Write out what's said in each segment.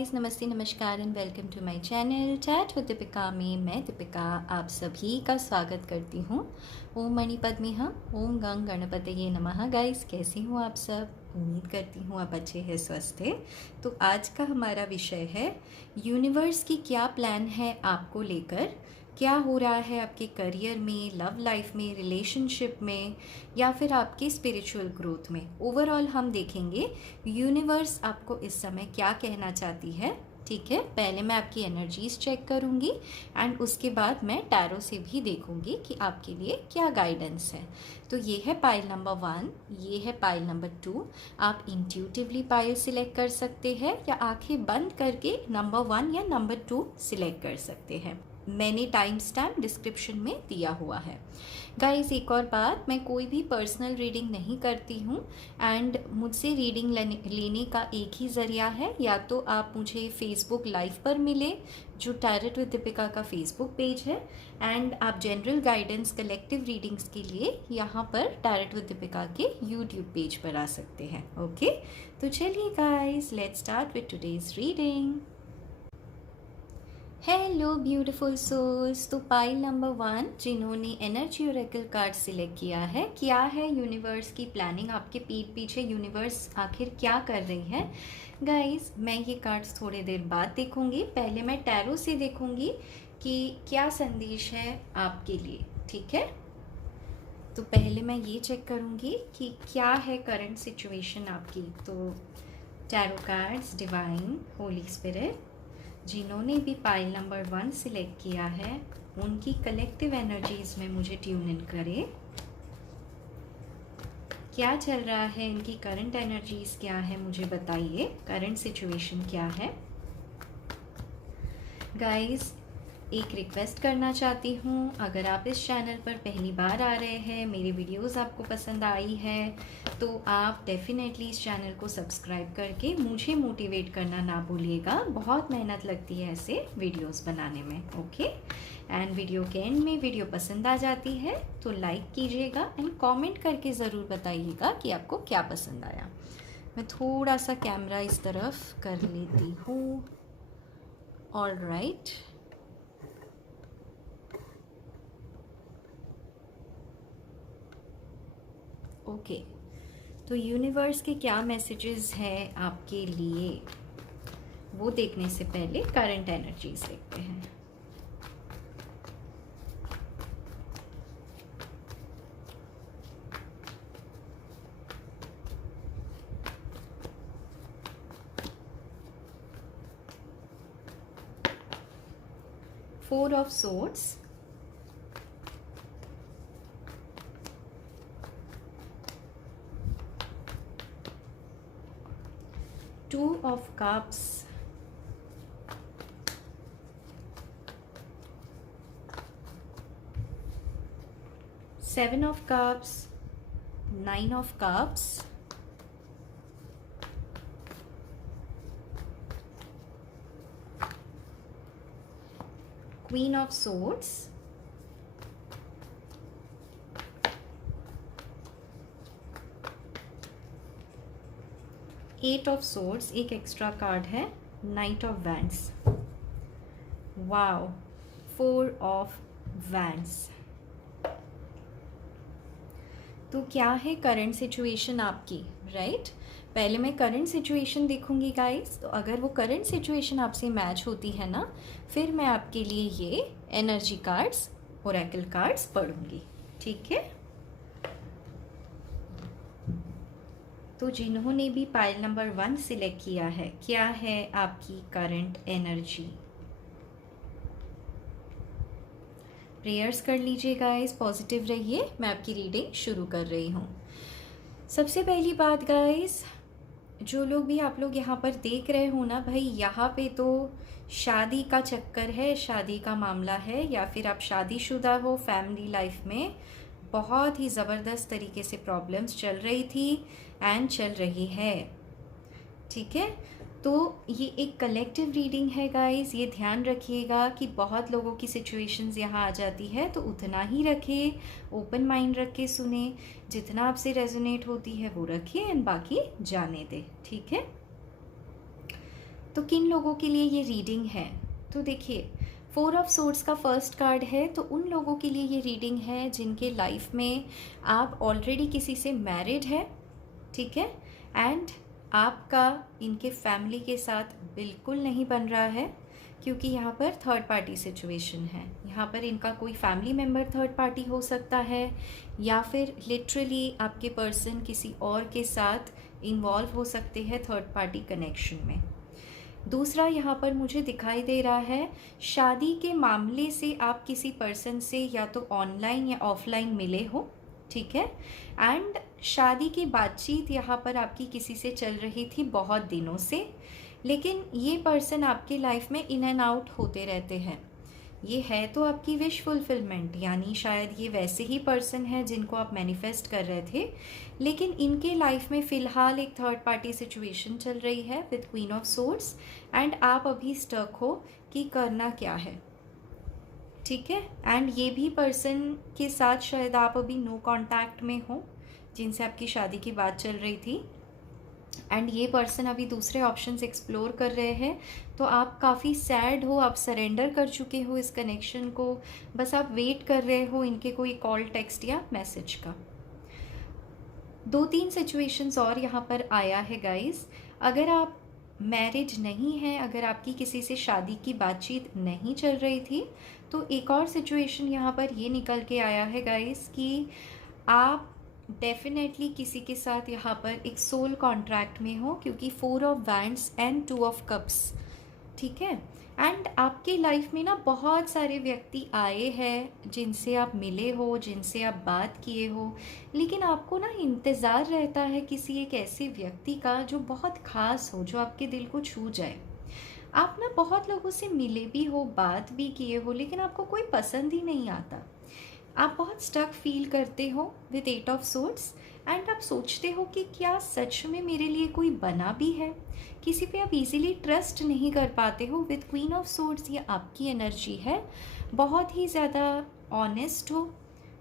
Guys, नमस्ते, नमस्कार and welcome to my channel chat with Deepika में मैं दीपिका आप सभी का स्वागत करती हूँ। ओम मणि पद्मेहम ओम गंग गणपतये नमः। गाइस, कैसे हो आप सब? उम्मीद करती हूँ आप अच्छे हैं, स्वस्थ हैं। तो आज का हमारा विषय है यूनिवर्स की क्या प्लान है आपको लेकर, क्या हो रहा है आपके करियर में, लव लाइफ में, रिलेशनशिप में या फिर आपके स्पिरिचुअल ग्रोथ में। ओवरऑल हम देखेंगे यूनिवर्स आपको इस समय क्या कहना चाहती है। ठीक है, पहले मैं आपकी एनर्जीज चेक करूंगी एंड उसके बाद मैं टैरो से भी देखूंगी कि आपके लिए क्या गाइडेंस है। तो ये है पाइल नंबर 1, ये है पाइल नंबर 2। आप इंट्यूटिवली पाइल सिलेक्ट कर सकते हैं या आंखें बंद करके नंबर 1 या नंबर 2 सिलेक्ट कर सकते हैं। मैंने टाइम स्टैम्प डिस्क्रिप्शन में दिया हुआ है। गाइस, एक और बात, मैं कोई भी पर्सनल रीडिंग नहीं करती हूँ एंड मुझसे रीडिंग लेने का एक ही ज़रिया है, या तो आप मुझे फेसबुक लाइव पर मिले जो टैरोट विद दीपिका का फेसबुक पेज है, एंड आप जनरल गाइडेंस कलेक्टिव रीडिंग्स के लिए यहाँ पर टैरोट विद दीपिका के यूट्यूब पेज पर आ सकते हैं। ओके, तो चलिए guys, let's start with today's reading. Hello beautiful souls. तो पाइल नंबर 1 जिन्होंने एनर्जी ओरेकल कार्ड सिलेक्ट किया है, क्या है यूनिवर्स की प्लानिंग, आपके पीठ पीछे यूनिवर्स आखिर क्या कर रही है। गाइस, मैं ये कार्ड्स थोड़ी देर बाद देखूंगी, पहले मैं टैरो से देखूंगी कि क्या संदेश है आपके लिए। ठीक है, तो पहले मैं ये चेक करूंगी कि क्या है करंट सिचुएशन आपकी। तो tarot cards, divine, Holi spirit, जिन्होंने भी पाइल नंबर 1 सिलेक्ट किया है उनकी कलेक्टिव एनर्जीज में मुझे ट्यून इन करे। क्या चल रहा है, इनकी करंट एनर्जीज क्या है, मुझे बताइए। करंट सिचुएशन क्या है। गाइस, एक रिक्वेस्ट करना चाहती हूँ, अगर आप इस चैनल पर पहली बार आ रहे हैं, मेरी वीडियोस आपको पसंद आई है तो आप डेफिनेटली इस चैनल को सब्सक्राइब करके मुझे मोटिवेट करना ना भूलिएगा। बहुत मेहनत लगती है ऐसे वीडियोस बनाने में। ओके, एंड वीडियो के एंड में वीडियो पसंद आ जाती है तो लाइक कीजिएगा एंड कमेंट करके ज़रूर बताइएगा कि आपको क्या पसंद आया। मैं थोड़ा सा कैमरा इस तरफ कर लेती हूँ। ऑल राइट, ओके, तो यूनिवर्स के क्या मैसेजेस हैं आपके लिए वो देखने से पहले करंट एनर्जीज देखते हैं। Four of swords, two of cups, seven of cups, nine of cups, queen of swords, eight of swords, एक एक्स्ट्रा कार्ड है, knight of wands, wow, four of wands. तो क्या है करंट सिचुएशन आपकी, right? पहले मैं करंट सिचुएशन देखूंगी guys, तो अगर वो करंट सिचुएशन आपसे मैच होती है ना, फिर मैं आपके लिए ये एनर्जी कार्ड्स, ओरेकल कार्ड्स पढ़ूंगी। ठीक है, तो जिन्होंने भी पाइल नंबर 1 सिलेक्ट किया है, क्या है आपकी करंट एनर्जी। प्रेयर्स कर लीजिए गाइस, पॉजिटिव रहिए। मैं आपकी रीडिंग शुरू कर रही हूँ। सबसे पहली बात गाइस, जो लोग भी आप लोग यहाँ पर देख रहे हो ना भाई, यहाँ पे तो शादी का चक्कर है, शादी का मामला है, या फिर आप शादीशुदा हो, फैमिली लाइफ में बहुत ही ज़बरदस्त तरीके से प्रॉब्लम्स चल रही थी एंड चल रही है। ठीक है, तो ये एक कलेक्टिव रीडिंग है गाइस, ये ध्यान रखिएगा कि बहुत लोगों की सिचुएशंस यहाँ आ जाती है, तो उतना ही रखें, ओपन माइंड रख के सुने, जितना आपसे रेजोनेट होती है वो रखिए एंड बाकी जाने दें। ठीक है, तो किन लोगों के लिए ये रीडिंग है? तो देखिए, 4 ऑफ सोर्ड्स का फर्स्ट कार्ड है, तो उन लोगों के लिए ये रीडिंग है जिनके लाइफ में आप ऑलरेडी किसी से मैरिड है, ठीक है, एंड आपका इनके फैमिली के साथ बिल्कुल नहीं बन रहा है, क्योंकि यहाँ पर थर्ड पार्टी सिचुएशन है। यहाँ पर इनका कोई फैमिली मेम्बर थर्ड पार्टी हो सकता है, या फिर लिटरली आपके पर्सन किसी और के साथ इन्वॉल्व हो सकते हैं थर्ड पार्टी कनेक्शन में। दूसरा यहाँ पर मुझे दिखाई दे रहा है, शादी के मामले से आप किसी पर्सन से या तो ऑनलाइन या ऑफलाइन मिले हो, ठीक है, एंड शादी की बातचीत यहाँ पर आपकी किसी से चल रही थी बहुत दिनों से, लेकिन ये पर्सन आपके लाइफ में इन एंड आउट होते रहते हैं। ये है तो आपकी विश फुलफिलमेंट, यानी शायद ये वैसे ही पर्सन है जिनको आप मैनिफेस्ट कर रहे थे, लेकिन इनके लाइफ में फ़िलहाल एक थर्ड पार्टी सिचुएशन चल रही है with queen of swords, and आप अभी स्टक हो कि करना क्या है, ठीक है। एंड ये भी पर्सन के साथ शायद आप अभी नो कांटेक्ट में हो, जिनसे आपकी शादी की बात चल रही थी, एंड ये पर्सन अभी दूसरे ऑप्शंस एक्सप्लोर कर रहे हैं। तो आप काफ़ी सैड हो, आप सरेंडर कर चुके हो इस कनेक्शन को, बस आप वेट कर रहे हो इनके कोई कॉल, टेक्स्ट या मैसेज का। 2-3 सिचुएशंस और यहाँ पर आया है गाइस। अगर आप मैरिज नहीं हैं, अगर आपकी किसी से शादी की बातचीत नहीं चल रही थी, तो एक और सिचुएशन यहाँ पर ये निकल के आया है गाइस कि आप डेफिनेटली किसी के साथ यहाँ पर एक सोल कॉन्ट्रैक्ट में हो, क्योंकि 4 of wands and 2 of cups, ठीक है। एंड आपके लाइफ में ना बहुत सारे व्यक्ति आए हैं जिनसे आप मिले हो, जिनसे आप बात किए हो, लेकिन आपको ना इंतज़ार रहता है किसी एक ऐसे व्यक्ति का जो बहुत ख़ास हो, जो आपके दिल को छू जाए। आप ना बहुत लोगों से मिले भी हो, बात भी किए हो, लेकिन आपको कोई पसंद ही नहीं आता। आप बहुत स्टक फील करते हो विद 8 ऑफ सोर्ड्स, एंड आप सोचते हो कि क्या सच में मेरे लिए कोई बना भी है। किसी पे आप इजीली ट्रस्ट नहीं कर पाते हो विद क्वीन ऑफ सोर्ड्स। ये आपकी एनर्जी है, बहुत ही ज़्यादा ऑनेस्ट हो,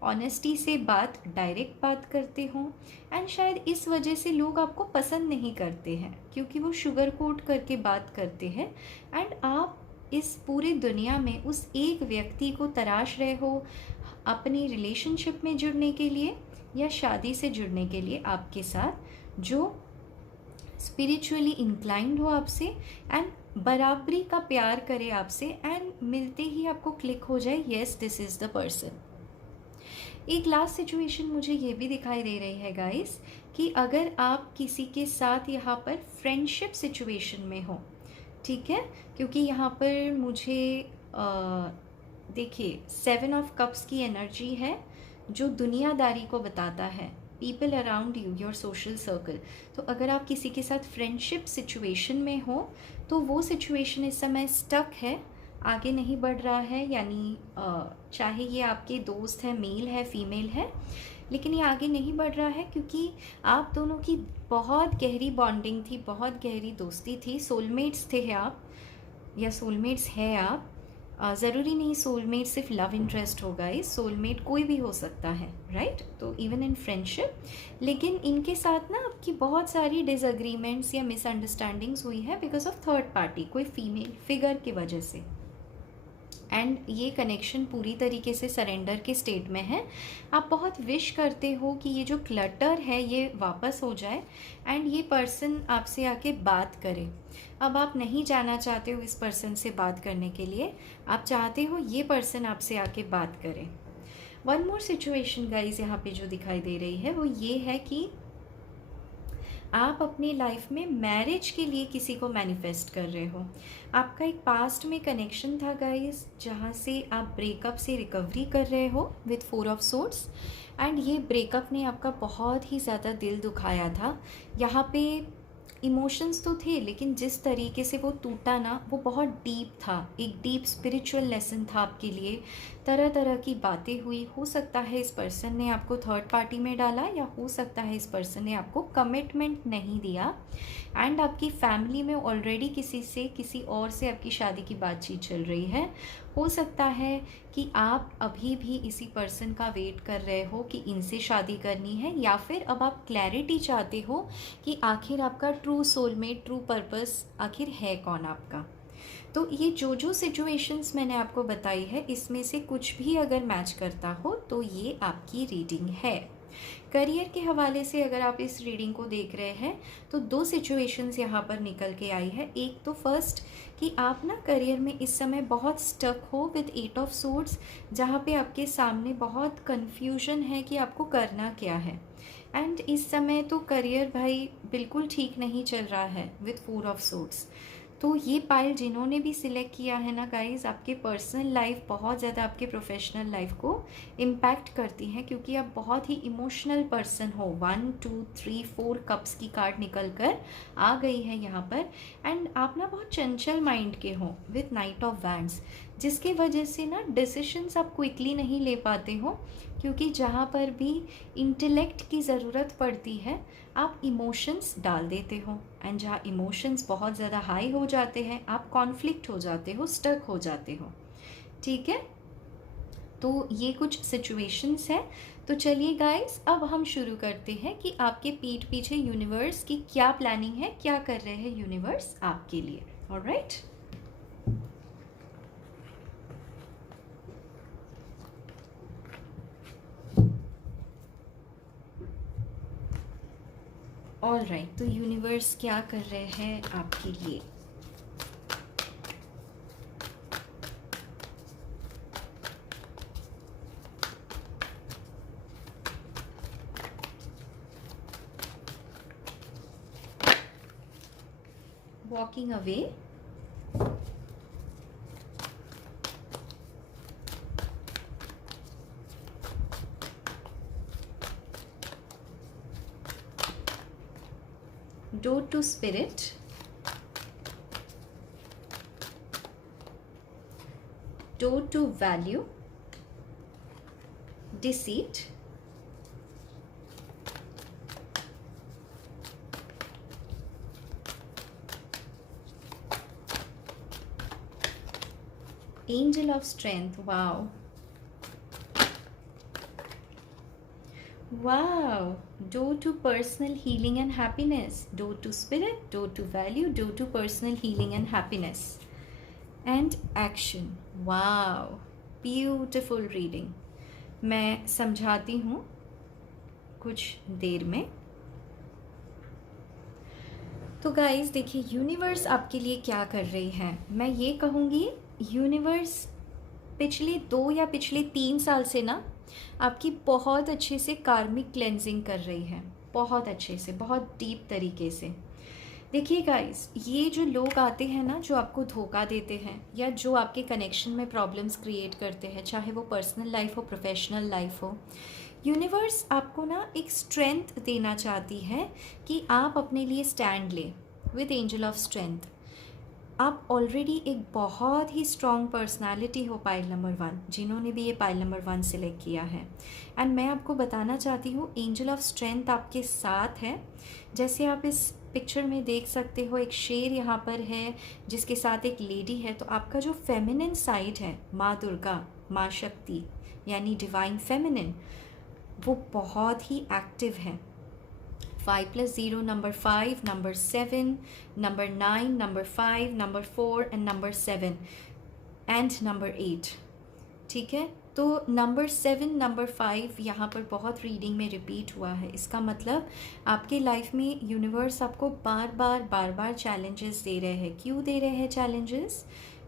ऑनेस्टी से बात, डायरेक्ट बात करते हो, एंड शायद इस वजह से लोग आपको पसंद नहीं करते हैं, क्योंकि वो शुगर कोट करके बात करते हैं, एंड आप इस पूरी दुनिया में उस एक व्यक्ति को तराश रहे हो अपनी रिलेशनशिप में जुड़ने के लिए या शादी से जुड़ने के लिए आपके साथ, जो स्पिरिचुअली इंक्लाइंड हो आपसे एंड बराबरी का प्यार करे आपसे, एंड मिलते ही आपको क्लिक हो जाए, yes this is the person. एक लास्ट सिचुएशन मुझे ये भी दिखाई दे रही है गाइस कि अगर आप किसी के साथ यहाँ पर फ्रेंडशिप सिचुएशन में हो, ठीक है, क्योंकि यहाँ पर मुझे देखिए 7 ऑफ कप्स की एनर्जी है जो दुनियादारी को बताता है, people around you, your social circle. तो अगर आप किसी के साथ फ्रेंडशिप सिचुएशन में हो तो वो सिचुएशन इस समय स्टक है, आगे नहीं बढ़ रहा है, यानी चाहे ये आपके दोस्त है, मेल है, फीमेल है, लेकिन ये आगे नहीं बढ़ रहा है क्योंकि आप दोनों की बहुत गहरी बॉन्डिंग थी, बहुत गहरी दोस्ती थी, सोलमेट्स थे आप या सोलमेट्स है आप। ज़रूरी नहीं सोलमेट सिर्फ लव इंटरेस्ट होगा, इस सोलमेट कोई भी हो सकता है, राइट। तो इवन इन फ्रेंडशिप, लेकिन इनके साथ ना आपकी बहुत सारी डिसएग्रीमेंट्स या मिसअंडरस्टैंडिंग्स हुई है बिकॉज ऑफ थर्ड पार्टी, कोई फीमेल फिगर की वजह से, एंड ये कनेक्शन पूरी तरीके से सरेंडर के स्टेट में है। आप बहुत विश करते हो कि ये जो क्लटर है ये वापस हो जाए एंड ये पर्सन आपसे आके बात करे। अब आप नहीं जाना चाहते हो इस पर्सन से बात करने के लिए, आप चाहते हो ये पर्सन आपसे आके बात करे। वन मोर सिचुएशन गाइज यहाँ पे जो दिखाई दे रही है वो ये है कि आप अपने लाइफ में मैरिज के लिए किसी को मैनिफेस्ट कर रहे हो। आपका एक पास्ट में कनेक्शन था गाइस, जहाँ से आप ब्रेकअप से रिकवरी कर रहे हो विथ 4 ऑफ सोर्ड्स, एंड ये ब्रेकअप ने आपका बहुत ही ज़्यादा दिल दुखाया था। यहाँ पे इमोशंस तो थे, लेकिन जिस तरीके से वो टूटा ना, वो बहुत डीप था, एक डीप स्पिरिचुअल लेसन था आपके लिए। तरह तरह की बातें हुई, हो सकता है इस पर्सन ने आपको थर्ड पार्टी में डाला, या हो सकता है इस पर्सन ने आपको कमिटमेंट नहीं दिया, एंड आपकी फैमिली में ऑलरेडी किसी और से आपकी शादी की बातचीत चल रही है। हो सकता है कि आप अभी भी इसी पर्सन का वेट कर रहे हो कि इनसे शादी करनी है, या फिर अब आप क्लैरिटी चाहते हो कि आखिर आपका ट्रू सोलमेट, ट्रू पर्पस आखिर है कौन आपका। तो ये जो सिचुएशंस मैंने आपको बताई है, इसमें से कुछ भी अगर मैच करता हो तो ये आपकी रीडिंग है। करियर के हवाले से अगर आप इस रीडिंग को देख रहे हैं तो दो सिचुएशंस यहाँ पर निकल के आई है। एक तो फर्स्ट कि आप ना करियर में इस समय बहुत स्टक हो विद 8 ऑफ सोर्ड्स, जहाँ पे आपके सामने बहुत कन्फ्यूजन है कि आपको करना क्या है। एंड इस समय तो करियर भाई बिल्कुल ठीक नहीं चल रहा है विद 4 ऑफ सोर्ड्स। तो ये पाइल जिन्होंने भी सिलेक्ट किया है ना गाइज, आपके पर्सनल लाइफ बहुत ज़्यादा आपके प्रोफेशनल लाइफ को इम्पैक्ट करती हैं, क्योंकि आप बहुत ही इमोशनल पर्सन हो। 1 2 3 4 कप्स की कार्ड निकल कर आ गई है यहाँ पर। एंड आप ना बहुत चंचल माइंड के हो विथ नाइट ऑफ वैंड्स, जिसकी वजह से ना डिसीशंस आप क्विकली नहीं ले पाते हो, क्योंकि जहाँ पर भी इंटेलेक्ट की ज़रूरत पड़ती है आप इमोशंस डाल देते हो। एंड जहाँ इमोशंस बहुत ज़्यादा हाई हो जाते हैं आप कॉन्फ्लिक्ट हो जाते हो, स्टक हो जाते हो। ठीक है, तो ये कुछ सिचुएशंस है। तो चलिए गाइस, अब हम शुरू करते हैं कि आपके पीठ पीछे यूनिवर्स की क्या प्लानिंग है, क्या कर रहे हैं यूनिवर्स आपके लिए। ऑलराइट, ऑलराइट, तो यूनिवर्स क्या कर रहे हैं आपके लिए। Walking away, door to spirit, door to value, deceit, angel of strength. Wow, wow, door to personal healing and happiness, door to spirit, door to value, door to personal healing and happiness, and action. Wow, beautiful reading. मैं समझाती हूँ कुछ देर में। तो guys देखिए, universe आपके लिए क्या कर रही है। मैं ये कहूँगी यूनिवर्स पिछले 2 या पिछले 3 साल से ना आपकी बहुत अच्छे से कार्मिक क्लेंजिंग कर रही है, बहुत अच्छे से, बहुत डीप तरीके से। देखिए गाइस, ये जो लोग आते हैं ना जो आपको धोखा देते हैं या जो आपके कनेक्शन में प्रॉब्लम्स क्रिएट करते हैं, चाहे वो पर्सनल लाइफ हो, प्रोफेशनल लाइफ हो, यूनिवर्स आपको ना एक स्ट्रेंथ देना चाहती है कि आप अपने लिए स्टैंड लें विद एंजल ऑफ स्ट्रेंथ। आप ऑलरेडी एक बहुत ही स्ट्रॉन्ग पर्सनालिटी हो, पाइल नंबर 1, जिन्होंने भी ये पाइल नंबर 1 सिलेक्ट किया है। एंड मैं आपको बताना चाहती हूँ एंजल ऑफ स्ट्रेंथ आपके साथ है। जैसे आप इस पिक्चर में देख सकते हो, एक शेर यहाँ पर है जिसके साथ एक लेडी है। तो आपका जो फेमिनिन साइड है, माँ दुर्गा, माँ शक्ति यानी डिवाइन फेमिनिन, वो बहुत ही एक्टिव है। 5 + 0, number 5, number 7, number 9, number 5, number 4 and number 7 and number 8। ठीक है, तो नंबर 7, नंबर 5 यहाँ पर बहुत रीडिंग में रिपीट हुआ है। इसका मतलब आपके लाइफ में यूनिवर्स आपको बार बार चैलेंजेस दे रहे हैं। क्यों दे रहे हैं चैलेंजेस?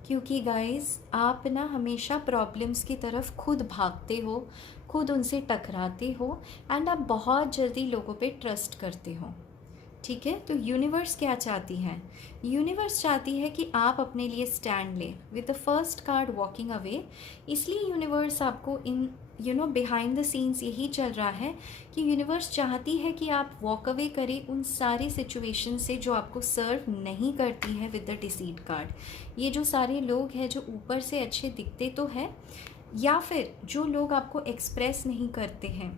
क्योंकि गाइस आप ना हमेशा प्रॉब्लम्स की तरफ खुद भागते हो, खुद उनसे टकराते हो, एंड आप बहुत जल्दी लोगों पे ट्रस्ट करते हो। ठीक है, तो यूनिवर्स क्या चाहती है? यूनिवर्स चाहती है कि आप अपने लिए स्टैंड लें with the first card walking away. इसलिए यूनिवर्स आपको इन बिहाइंड द सीन्स यही चल रहा है कि यूनिवर्स चाहती है कि आप वॉक अवे करें उन सारे सिचुएशन से जो आपको सर्व नहीं करती है विद द डिसीट कार्ड। ये जो सारे लोग हैं जो ऊपर से अच्छे दिखते तो हैं, या फिर जो लोग आपको एक्सप्रेस नहीं करते हैं,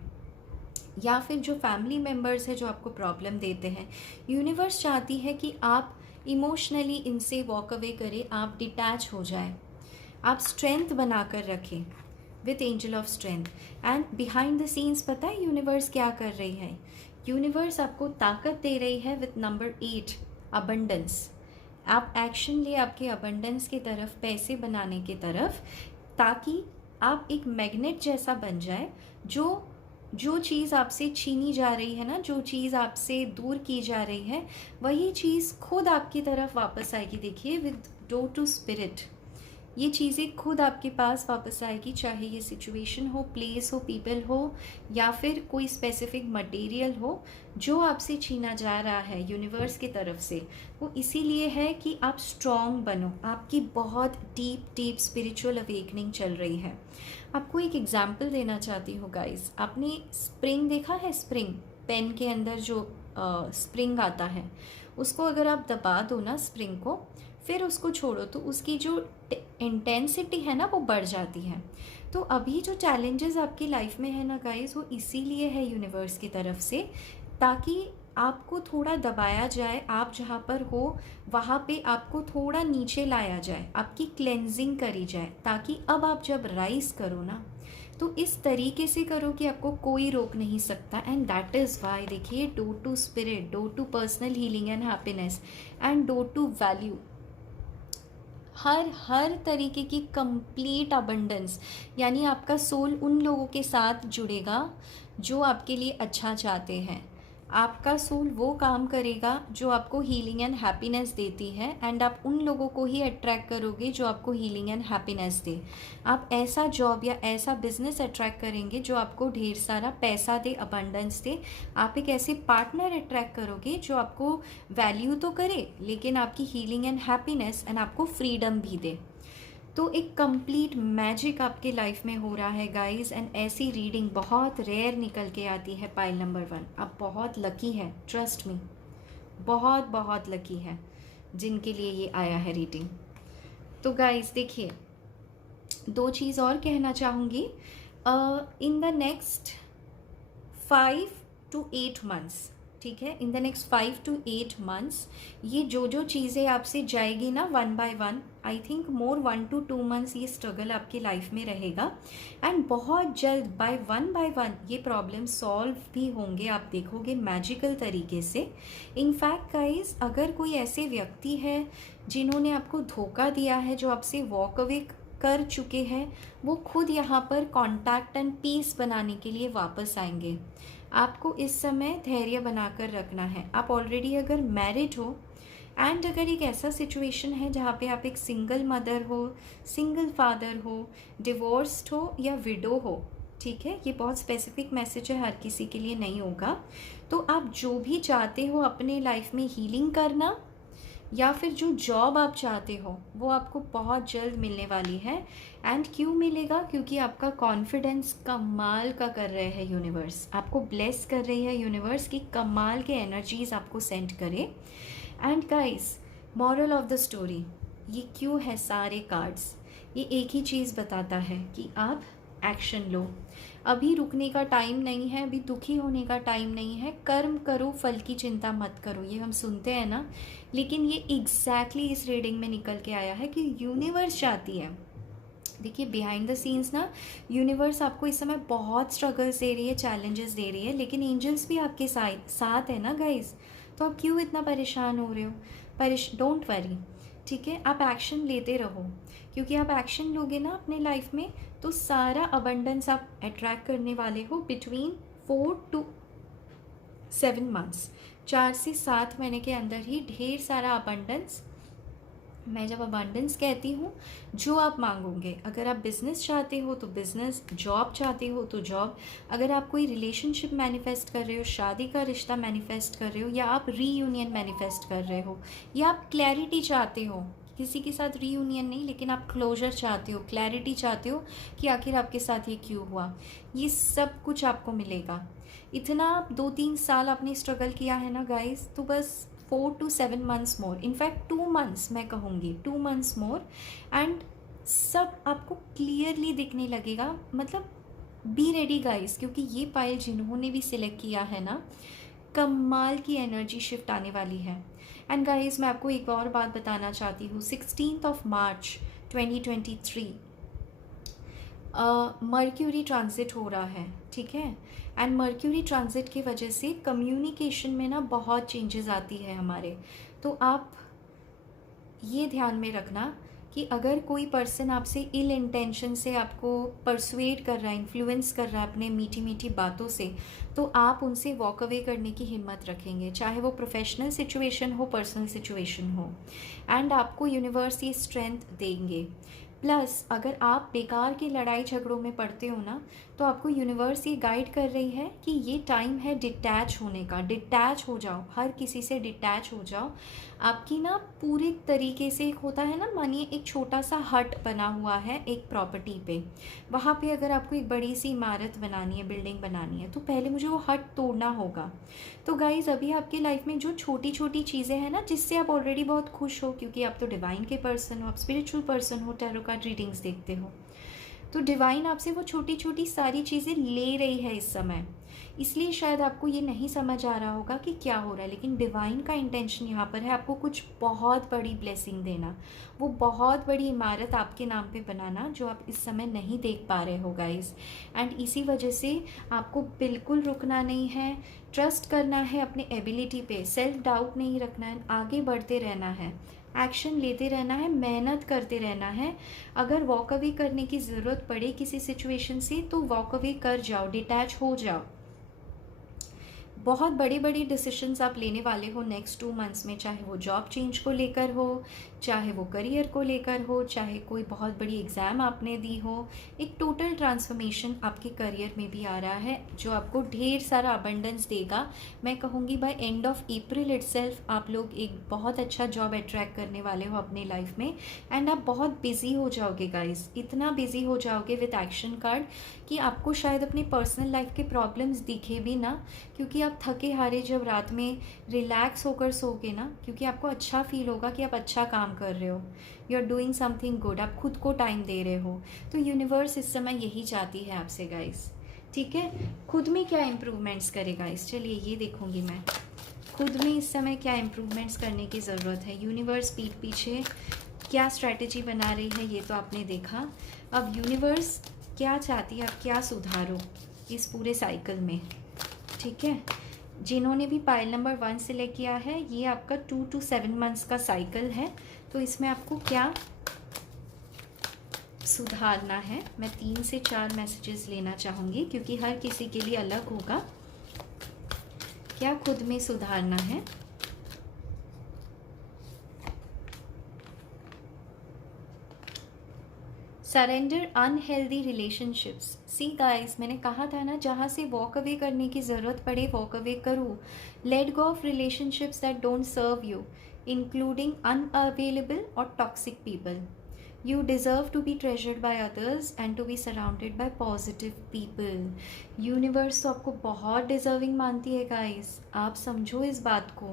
या फिर जो फैमिली मेम्बर्स हैं जो आपको प्रॉब्लम देते हैं, यूनिवर्स चाहती है कि आप इमोशनली इनसे वॉक अवे करें, आप डिटैच हो जाएं। आप स्ट्रेंथ बना कर रखें with angel of strength. And behind the scenes पता है यूनिवर्स क्या कर रही है? यूनिवर्स आपको ताकत दे रही है विथ नंबर 8, अबंडेंस। आप एक्शन ले आपके अबंडेंस की तरफ, पैसे बनाने की तरफ, ताकि आप एक मैग्नेट जैसा बन जाए। जो चीज़ आपसे छीनी जा रही है ना, जो चीज़ आपसे दूर की जा रही है, वही चीज़ खुद आपकी तरफ वापस आएगी। देखिए, विद डोर टू स्पिरिट, ये चीज़ें खुद आपके पास वापस आएगी, चाहे ये सिचुएशन हो, प्लेस हो, पीपल हो, या फिर कोई स्पेसिफिक मटेरियल हो जो आपसे छीना जा रहा है यूनिवर्स की तरफ से। वो इसीलिए है कि आप स्ट्रॉन्ग बनो। आपकी बहुत डीप स्पिरिचुअल अवेकनिंग चल रही है। आपको एक एग्जाम्पल देना चाहती हूँ गाइस। आपने स्प्रिंग देखा है? स्प्रिंग, पेन के अंदर जो स्प्रिंग आता है, उसको अगर आप दबा दो ना स्प्रिंग को, फिर उसको छोड़ो, तो उसकी जो इंटेंसिटी है ना वो बढ़ जाती है। तो अभी जो चैलेंजेस आपकी लाइफ में है ना गाइस, वो इसीलिए है यूनिवर्स की तरफ से, ताकि आपको थोड़ा दबाया जाए। आप जहाँ पर हो वहाँ पे आपको थोड़ा नीचे लाया जाए, आपकी क्लेंजिंग करी जाए, ताकि अब आप जब राइज करो ना, तो इस तरीके से करो कि आपको कोई रोक नहीं सकता। एंड दैट इज़ वाई, देखिए, door to spirit, door to personal healing and happiness, and door to value, हर तरीके की कंप्लीट अबंडेंस। यानी आपका सोल उन लोगों के साथ जुड़ेगा जो आपके लिए अच्छा चाहते हैं। आपका सोल वो काम करेगा जो आपको हीलिंग एंड हैप्पीनेस देती है, एंड आप उन लोगों को ही अट्रैक्ट करोगे जो आपको हीलिंग एंड हैप्पीनेस दे। आप ऐसा जॉब या ऐसा बिजनेस अट्रैक्ट करेंगे जो आपको ढेर सारा पैसा दे, अबंडेंस दे। आप एक ऐसे पार्टनर अट्रैक्ट करोगे जो आपको वैल्यू तो करे, लेकिन आपकी हीलिंग एंड हैप्पीनेस एंड आपको फ्रीडम भी दे। तो एक कंप्लीट मैजिक आपके लाइफ में हो रहा है गाइस। एंड ऐसी रीडिंग बहुत रेयर निकल के आती है। पाइल नंबर 1, आप बहुत लकी है, ट्रस्ट मी, बहुत लकी है जिनके लिए ये आया है रीडिंग। तो गाइस देखिए, 2 चीज़ और कहना चाहूँगी। In the next 5 to 8 months, ठीक है, in the next 5 to 8 months, ये जो चीज़ें आपसे जाएगी ना 1 by 1, I think more 1 to 2 months ये स्ट्रगल आपकी लाइफ में रहेगा। एंड बहुत जल्द बाय 1 by 1 ये प्रॉब्लम सॉल्व भी होंगे, आप देखोगे मैजिकल तरीके से। इनफैक्ट गाइस, अगर कोई ऐसे व्यक्ति है जिन्होंने आपको धोखा दिया है, जो आपसे वॉक अवे कर चुके हैं, वो खुद यहाँ पर कॉन्टैक्ट एंड पीस बनाने के लिए वापस आएंगे। आपको इस समय धैर्य बनाकर रखना है। आप ऑलरेडी अगर मैरिड हो, एंड अगर एक ऐसा सिचुएशन है जहाँ पे आप एक सिंगल मदर हो, सिंगल फादर हो, डिवोर्स्ड हो या विडो हो, ठीक है, ये बहुत स्पेसिफिक मैसेज है, हर किसी के लिए नहीं होगा। तो आप जो भी चाहते हो अपने लाइफ में हीलिंग करना, या फिर जो जॉब आप चाहते हो, वो आपको बहुत जल्द मिलने वाली है। एंड क्यों मिलेगा? क्योंकि आपका कॉन्फिडेंस कमाल का कर रहे हैं यूनिवर्स, आपको ब्लेस कर रही है यूनिवर्स की कमाल के एनर्जीज आपको सेंड करे। And guys, moral of the story, ये क्यों है सारे कार्ड्स, ये एक ही चीज़ बताता है कि आप एक्शन लो। अभी रुकने का टाइम नहीं है, अभी दुखी होने का टाइम नहीं है। कर्म करो, फल की चिंता मत करो, ये हम सुनते हैं ना, लेकिन ये एग्जैक्टली इस रीडिंग में निकल के आया है कि यूनिवर्स चाहती है। देखिए, बिहाइंड द सीन्स ना, यूनिवर्स आपको इस समय बहुत स्ट्रगल्स दे रही है, चैलेंजेस दे रही है, लेकिन एंजल्स भी आपके साथ है ना गाइस। तो आप क्यों इतना परेशान हो रहे हो? डोंट वरी, ठीक है, आप एक्शन लेते रहो, क्योंकि आप एक्शन लोगे ना अपने लाइफ में, तो सारा अबंडेंस आप अट्रैक्ट करने वाले हो बिटवीन 4 to 7 मंथ्स। 4 से 7 महीने के अंदर ही ढेर सारा अबंडेंस। मैं जब अबंडेंस कहती हूँ, जो आप मांगोगे, अगर आप बिज़नेस चाहते हो तो बिज़नेस, जॉब चाहते हो तो जॉब, अगर आप कोई रिलेशनशिप मैनिफेस्ट कर रहे हो, शादी का रिश्ता मैनिफेस्ट कर रहे हो, या आप रीयूनियन मैनिफेस्ट कर रहे हो, या आप क्लैरिटी चाहते हो, किसी के साथ रीयूनियन नहीं, लेकिन आप क्लोजर चाहते हो, क्लैरिटी चाहते हो कि आखिर आपके साथ ये क्यों हुआ, ये सब कुछ आपको मिलेगा। इतना 2-3 साल आपने स्ट्रगल किया है ना गाइस, तो बस 4 to 7 months more, in fact 2 months मैं कहूँगी, 2 मंथ्स मोर, एंड सब आपको क्लियरली दिखने लगेगा। मतलब बी रेडी गाइस, क्योंकि ये पाइल जिन्होंने भी सिलेक्ट किया है ना, कमाल की एनर्जी शिफ्ट आने वाली है। एंड गाइस, मैं आपको एक और बात बताना चाहती हूँ, 16 मार्च 2023 मर्क्यूरी ट्रांजिट हो रहा है, ठीक है। एंड मर्क्यूरी ट्रांजिट की वजह से कम्युनिकेशन में ना बहुत चेंजेस आती है हमारे। तो आप ये ध्यान में रखना कि अगर कोई पर्सन आपसे इल इंटेंशन से आपको परसुएड कर रहा है, इन्फ्लुएंस कर रहा है अपने मीठी मीठी बातों से, तो आप उनसे वॉक अवे करने की हिम्मत रखेंगे, चाहे वो प्रोफेशनल सिचुएशन हो, पर्सनल सिचुएशन हो। एंड आपको यूनिवर्स ये स्ट्रेंथ देंगे। प्लस अगर आप बेकार की लड़ाई झगड़ों में पड़ते हो ना, तो आपको यूनिवर्स ये गाइड कर रही है कि ये टाइम है डिटैच होने का। डिटैच हो जाओ, हर किसी से डिटैच हो जाओ। आपकी ना पूरे तरीके से, एक होता है ना, मानिए एक छोटा सा हट बना हुआ है एक प्रॉपर्टी पे, वहाँ पे अगर आपको एक बड़ी सी इमारत बनानी है, बिल्डिंग बनानी है, तो पहले मुझे वो हट तोड़ना होगा। तो गाइज़ अभी आपकी लाइफ में जो छोटी छोटी चीज़ें हैं ना, जिससे आप ऑलरेडी बहुत खुश हो, क्योंकि आप तो डिवाइन के पर्सन हो, आप स्पिरिचुअल पर्सन हो, टैरो कार्ड रीडिंग्स देखते हो, तो डिवाइन आपसे वो छोटी छोटी सारी चीज़ें ले रही है इस समय। इसलिए शायद आपको ये नहीं समझ आ रहा होगा कि क्या हो रहा है, लेकिन डिवाइन का इंटेंशन यहाँ पर है आपको कुछ बहुत बड़ी ब्लेसिंग देना, वो बहुत बड़ी इमारत आपके नाम पे बनाना जो आप इस समय नहीं देख पा रहे हो गाइस। एंड इसी वजह से आपको बिल्कुल रुकना नहीं है, ट्रस्ट करना है अपने एबिलिटी पे, सेल्फ डाउट नहीं रखना है, आगे बढ़ते रहना है, एक्शन लेते रहना है, मेहनत करते रहना है। अगर वॉक अवे करने की ज़रूरत पड़े किसी सिचुएशन से, तो वॉक अवे कर जाओ, डिटैच हो जाओ। बहुत बड़ी बड़ी डिसीशंस आप लेने वाले हो नेक्स्ट 2 मंथ्स में, चाहे वो जॉब चेंज को लेकर हो, चाहे वो करियर को लेकर हो, चाहे कोई बहुत बड़ी एग्ज़ाम आपने दी हो। एक टोटल ट्रांसफॉर्मेशन आपके करियर में भी आ रहा है जो आपको ढेर सारा अबंडेंस देगा। मैं कहूँगी by end of April itself आप लोग एक बहुत अच्छा जॉब अट्रैक्ट करने वाले हो अपनी लाइफ में। एंड आप बहुत बिजी हो जाओगे गाइस, इतना बिजी हो जाओगे विद एक्शन कार्ड कि आपको शायद अपनी पर्सनल लाइफ के प्रॉब्लम्स दिखे भी ना, क्योंकि आप थके हारे जब रात में रिलैक्स होकर सोगे ना, क्योंकि आपको अच्छा फील होगा कि आप अच्छा काम कर रहे हो, you are doing something good, आप खुद को टाइम दे रहे हो। तो यूनिवर्स इस समय यही चाहती है आपसे गाइस, ठीक है। खुद में क्या इम्प्रूवमेंट्स करे गाइस, चलिए ये देखूंगी मैं खुद में इस समय क्या इम्प्रूवमेंट्स करने की ज़रूरत है। यूनिवर्स पीठ पीछे क्या स्ट्रैटेजी बना रही है ये तो आपने देखा। अब यूनिवर्स क्या चाहती है, आप क्या सुधारो इस पूरे साइकिल में, ठीक है। जिन्होंने भी पाइल नंबर 1 सिलेक्ट किया है, ये आपका 2 to 7 मंथ्स का साइकिल है, तो इसमें आपको क्या सुधारना है, मैं 3 से 4 मैसेजेस लेना चाहूँगी क्योंकि हर किसी के लिए अलग होगा। क्या खुद में सुधारना है, surrender unhealthy relationships. See guys, मैंने कहा था ना, जहाँ से वॉक अवे करने की ज़रूरत पड़े वॉक अवे करो। Let go of relationships that don't serve you, including unavailable और toxic people. You deserve to be treasured by others and to be surrounded by positive people. Universe तो आपको बहुत deserving मानती है गाइस, आप समझो इस बात को।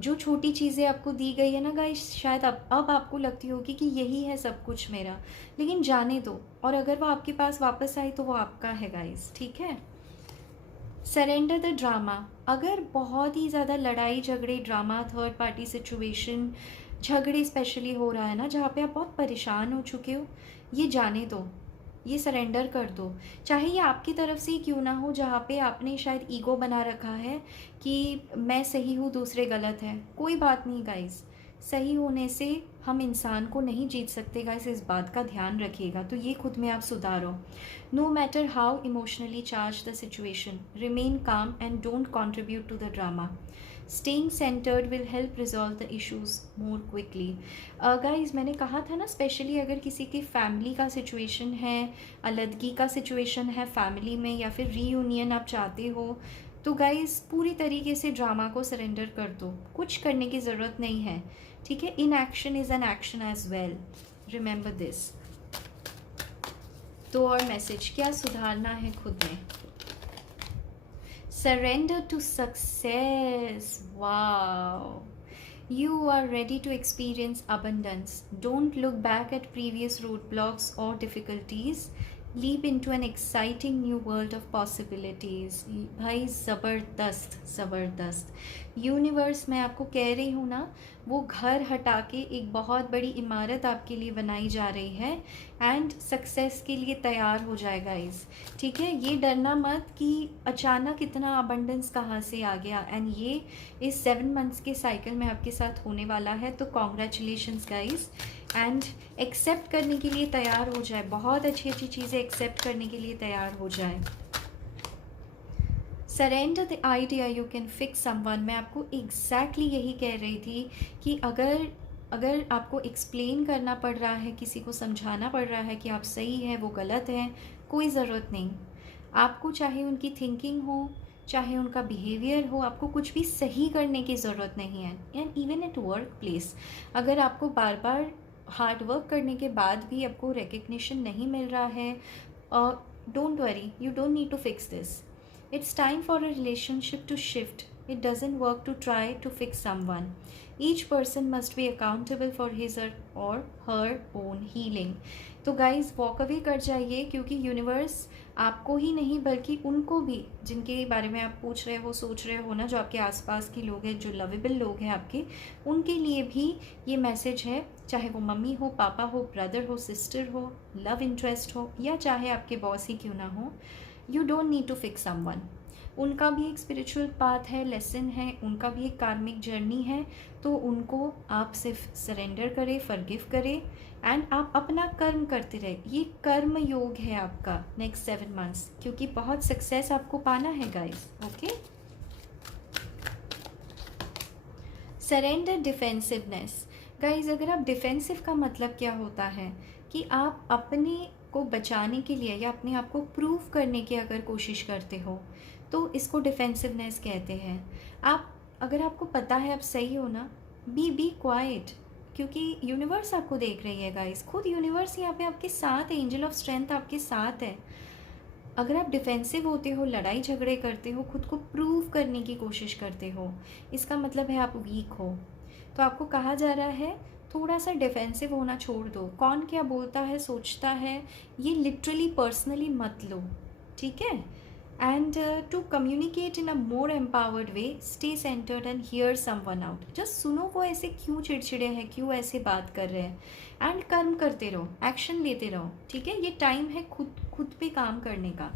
जो छोटी चीज़ें आपको दी गई है ना गाइस, शायद अब आपको लगती होगी कि यही है सब कुछ मेरा, लेकिन जाने दो, और अगर वो आपके पास वापस आई तो वो आपका है गाइस, ठीक है। Surrender the drama. अगर बहुत ही ज़्यादा लड़ाई झगड़े, ड्रामा, थर्ड पार्टी सिचुएशन, झगड़े स्पेशली हो रहा है ना, जहाँ पे आप बहुत परेशान हो चुके हो, ये जाने दो, ये सरेंडर कर दो। चाहे ये आपकी तरफ से ही क्यों ना हो, जहाँ पे आपने शायद ईगो बना रखा है कि मैं सही हूँ दूसरे गलत है, कोई बात नहीं गाइस, सही होने से हम इंसान को नहीं जीत सकते गाइस, इस बात का ध्यान रखिएगा। तो ये खुद में आप सुधारो। No matter how emotionally charge the situation, remain calm and don't contribute to the drama. Staying centered will help resolve the issues more quickly. Guys मैंने कहा था ना, स्पेशली अगर किसी की फैमिली का सिचुएशन है, अलदगी का सिचुएशन है फैमिली में, या फिर रीयूनियन आप चाहते हो, तो गाइज पूरी तरीके से ड्रामा को सरेंडर कर दो, कुछ करने की ज़रूरत नहीं है, ठीक है। Inaction is an action as well, remember this. तो और मैसेज क्या सुधारना है खुद में। Surrender to success. Wow. You are ready to experience abundance. Don't look back at previous roadblocks or difficulties. Leap into an exciting new world of possibilities. भाई ज़बरदस्त ज़बरदस्त। यूनिवर्स, मैं आपको कह रही हूँ ना, वो घर हटा के एक बहुत बड़ी इमारत आपके लिए बनाई जा रही है एंड सक्सेस के लिए तैयार हो जाएगा इस, ठीक है। ये डरना मत कि अचानक इतना अबंडेंस कहाँ से आ गया, एंड ये इस 7 मंथ्स के साइकिल में आपके साथ होने वाला है। तो कॉन्ग्रेचुलेशंस गाइस, एंड एक्सेप्ट करने के लिए तैयार हो जाए, बहुत अच्छी अच्छी चीज़ें एक्सेप्ट करने के लिए तैयार हो जाए। Surrender the idea you can fix someone. मैं आपको एग्जैक्टली यही कह रही थी कि अगर आपको एक्सप्लेन करना पड़ रहा है, किसी को समझाना पड़ रहा है कि आप सही हैं वो गलत हैं, कोई ज़रूरत नहीं। आपको चाहे उनकी थिंकिंग हो, चाहे उनका बिहेवियर हो, आपको कुछ भी सही करने की ज़रूरत नहीं है। And even at work place, अगर आपको बार बार हार्ड वर्क करने के बाद भी आपको रिकग्निशन नहीं मिल रहा है, don't worry, you don't need to fix this. It's time for a relationship to shift. It doesn't work to try to fix someone. Each person must be accountable for his or her own healing. तो guys walk away कर जाइए, क्योंकि universe आपको ही नहीं बल्कि उनको भी, जिनके बारे में आप पूछ रहे हो, सोच रहे हो ना, जो आपके आसपास के लोग हैं, जो लवेबल लोग हैं आपके, उनके लिए भी ये मैसेज है। चाहे वो मम्मी हो, पापा हो, ब्रदर हो, सिस्टर हो, लव इंटरेस्ट हो, या चाहे आपके बॉस ही क्यों ना हो, you don't need to fix someone. उनका भी एक स्पिरिचुअल पाथ है, लेसन है, उनका भी एक कार्मिक जर्नी है। तो उनको आप सिर्फ सरेंडर करें, फॉरगिव करें, एंड आप अपना कर्म करते रहे। ये कर्म योग है आपका नेक्स्ट 7 मंथ्स, क्योंकि बहुत सक्सेस आपको पाना है guys. Okay, surrender defensiveness. Guys अगर आप डिफेंसिव का मतलब क्या होता है कि आप अपने को बचाने के लिए या अपने आप को प्रूव करने की अगर कोशिश करते हो, तो इसको डिफेंसिवनेस कहते हैं। आप, अगर आपको पता है आप सही हो ना, बी क्वाइट, क्योंकि यूनिवर्स आपको देख रही है गाइस। खुद यूनिवर्स यहाँ पे आपके साथ है, एंजल ऑफ स्ट्रेंथ आपके साथ है। अगर आप डिफेंसिव होते हो, लड़ाई झगड़े करते हो, खुद को प्रूव करने की कोशिश करते हो, इसका मतलब है आप वीक हो। तो आपको कहा जा रहा है थोड़ा सा डिफेंसिव होना छोड़ दो। कौन क्या बोलता है, सोचता है, ये लिटरली पर्सनली मत लो, ठीक है। And to communicate in a more empowered way, stay centered and hear someone out. Just सुनो वो ऐसे क्यों चिड़चिड़े हैं, क्यों ऐसे बात कर रहे हैं, एंड कर्म करते रहो, एक्शन लेते रहो, ठीक है। ये टाइम है खुद पे काम करने का।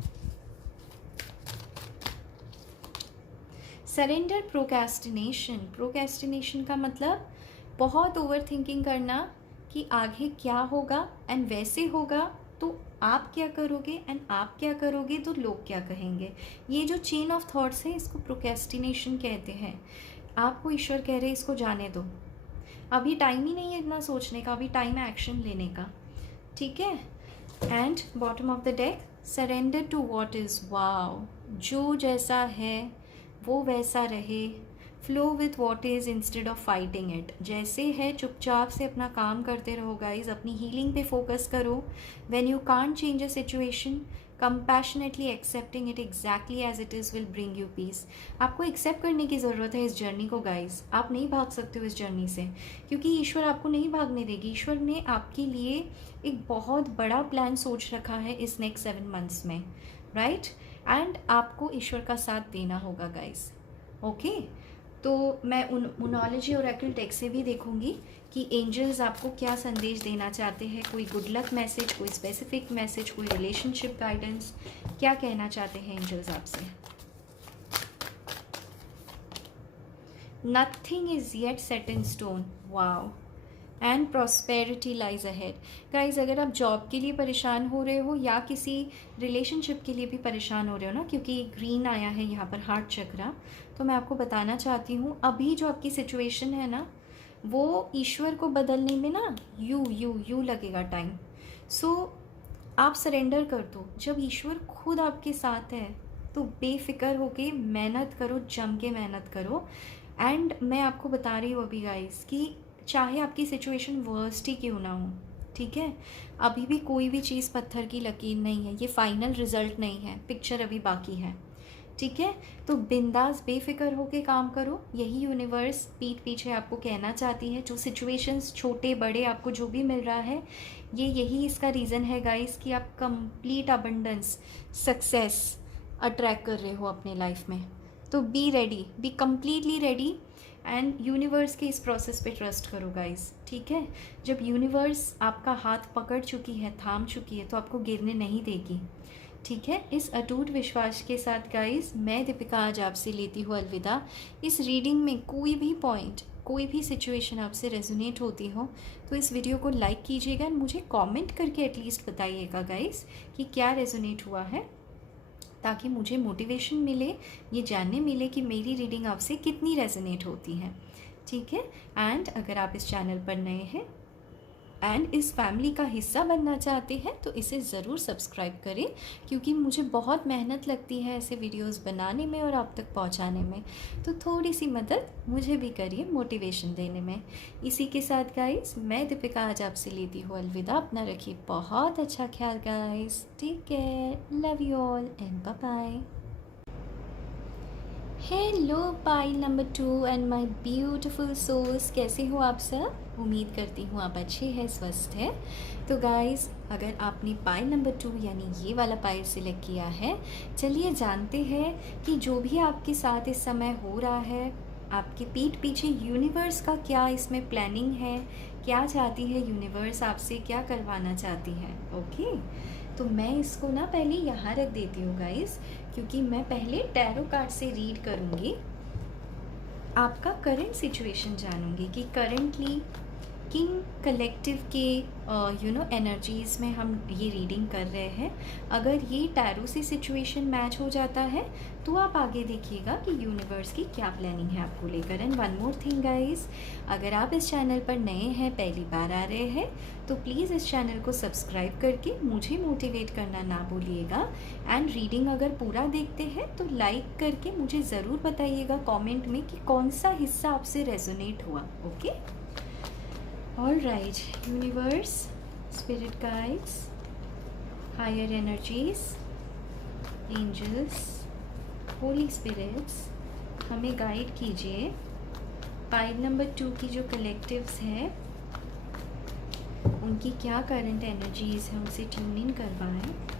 Surrender procrastination. प्रोक्रेस्टिनेशन का मतलब बहुत ओवर थिंकिंग करना कि आगे क्या होगा एंड वैसे होगा तो आप क्या करोगे, एंड आप क्या करोगे तो लोग क्या कहेंगे। ये जो चेन ऑफ थॉट्स है, इसको प्रोक्रेस्टिनेशन कहते हैं। आपको ईश्वर कह रहे इसको जाने दो, अभी टाइम ही नहीं है इतना सोचने का, अभी टाइम है एक्शन लेने का, ठीक है। And bottom of the deck, surrender to what is. Wow, जो जैसा है वो वैसा रहे, flow with what is instead of fighting it. जैसे है चुपचाप से अपना काम करते रहो गाइज, अपनी हीलिंग पे फोकस करो। When you can't change a situation, compassionately accepting it exactly as it is will bring you peace. आपको एक्सेप्ट करने की ज़रूरत है इस जर्नी को गाइज। आप नहीं भाग सकते हो इस जर्नी से, क्योंकि ईश्वर आपको नहीं भागने देगी। ईश्वर ने आपके लिए एक बहुत बड़ा प्लान सोच रखा है इस नेक्स्ट 7 मंथ्स में, राइट। एंड आपको ईश्वर का साथ देना होगा गाइज, ओके। तो मैं मोनोलॉजी और ओरेकल टेक से भी देखूंगी कि एंजल्स आपको क्या संदेश देना चाहते हैं। कोई गुड लक मैसेज, कोई स्पेसिफिक मैसेज, कोई रिलेशनशिप गाइडेंस, क्या कहना चाहते हैं एंजल्स आपसे। Nothing is yet set in stone. Wow, and prosperity lies ahead. Guys अगर आप जॉब के लिए परेशान हो रहे हो या किसी रिलेशनशिप के लिए भी परेशान हो रहे हो ना, क्योंकि ग्रीन आया है यहाँ पर हार्ट चक्रा, तो मैं आपको बताना चाहती हूँ अभी जो आपकी सिचुएशन है ना, वो ईश्वर को बदलने में ना यू लगेगा टाइम। सो आप सरेंडर कर दो। जब ईश्वर खुद आपके साथ है तो बेफिक्र होके मेहनत करो, जम के मेहनत करो। एंड मैं आपको बता रही हूँ अभी गाइस कि चाहे आपकी सिचुएशन वर्स्ट ही क्यों ना हो, ठीक है, अभी भी कोई भी चीज़ पत्थर की लकीर नहीं है, ये फाइनल रिजल्ट नहीं है, पिक्चर अभी बाकी है, ठीक है। तो बिंदास बेफिक्र होके काम करो, यही यूनिवर्स पीठ पीछे आपको कहना चाहती है। जो सिचुएशंस छोटे बड़े आपको जो भी मिल रहा है, ये यही इसका रीज़न है गाइस कि आप कंप्लीट अबंडेंस, सक्सेस अट्रैक्ट कर रहे हो अपने लाइफ में। तो be ready, be completely ready and universe के इस प्रोसेस पे ट्रस्ट करो गाइस, ठीक है। जब यूनिवर्स आपका हाथ पकड़ चुकी है, थाम चुकी है, तो आपको गिरने नहीं देगी, ठीक है। इस अटूट विश्वास के साथ गाइस, मैं दीपिका आज आपसे लेती हूँ अलविदा। इस रीडिंग में कोई भी पॉइंट, कोई भी सिचुएशन आपसे रेजोनेट होती हो तो इस वीडियो को लाइक कीजिएगा एंड मुझे कमेंट करके एटलीस्ट बताइएगा गाइस कि क्या रेजोनेट हुआ है, ताकि मुझे मोटिवेशन मिले, ये जानने मिले कि मेरी रीडिंग आपसे कितनी रेजोनेट होती है, ठीक है। एंड अगर आप इस चैनल पर नए हैं एंड इस फैमिली का हिस्सा बनना चाहते हैं तो इसे ज़रूर सब्सक्राइब करें, क्योंकि मुझे बहुत मेहनत लगती है ऐसे वीडियोस बनाने में और आप तक पहुंचाने में। तो थोड़ी सी मदद मुझे भी करिए मोटिवेशन देने में। इसी के साथ गाइस, मैं दीपिका आज आपसे लेती हूँ अलविदा। अपना रखिए बहुत अच्छा ख्याल guys, take care, love you all and bye bye. Hello pile number 2 and my beautiful souls, कैसे हो आप सब? उम्मीद करती हूँ आप अच्छे हैं, स्वस्थ हैं। तो गाइस, अगर आपने पाइल नंबर 2 यानी ये वाला पाइल सिलेक्ट किया है, चलिए जानते हैं कि जो भी आपके साथ इस समय हो रहा है, आपके पीठ पीछे यूनिवर्स का क्या इसमें प्लानिंग है, क्या चाहती है यूनिवर्स आपसे, क्या करवाना चाहती है। ओके, तो मैं इसको ना पहले यहाँ रख देती हूँ गाइस, क्योंकि मैं पहले टैरो कार्ड से रीड करूँगी, आपका करंट सिचुएशन जानूँगी कि करंटली किन कलेक्टिव के एनर्जीज़ में हम ये रीडिंग कर रहे हैं। अगर ये टैरो से सिचुएशन मैच हो जाता है तो आप आगे देखिएगा कि यूनिवर्स की क्या प्लानिंग है आपको लेकर। And one more thing guys, अगर आप इस चैनल पर नए हैं, पहली बार आ रहे हैं, तो प्लीज़ इस चैनल को सब्सक्राइब करके मुझे मोटिवेट करना ना भूलिएगा। एंड रीडिंग अगर पूरा देखते हैं तो लाइक करके मुझे ज़रूर बताइएगा कमेंट में कि कौन सा हिस्सा आपसे रेजोनेट हुआ। Okay, all right, universe, spirit guides, higher energies, angels, holy spirits, हमें गाइड कीजिए। पाइल नंबर 2 की जो कलेक्टिव्स हैं उनकी क्या करंट एनर्जीज है, उनसे ट्यून इन करवाएं।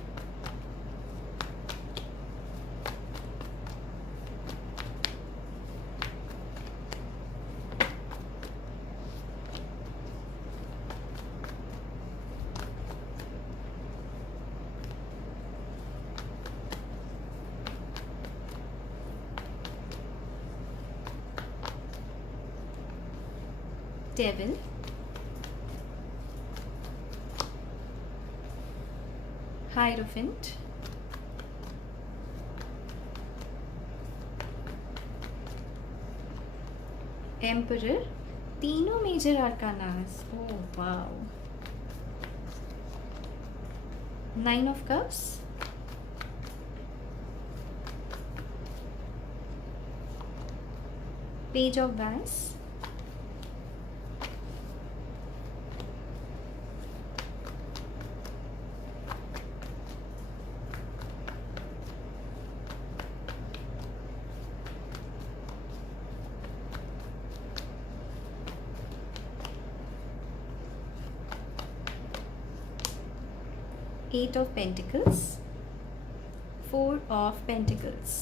Devil, Hierophant, Emperor, तीनों major arcanas. Oh wow, 9 of Cups, Page of Wands, Eight of Pentacles, 4 of Pentacles,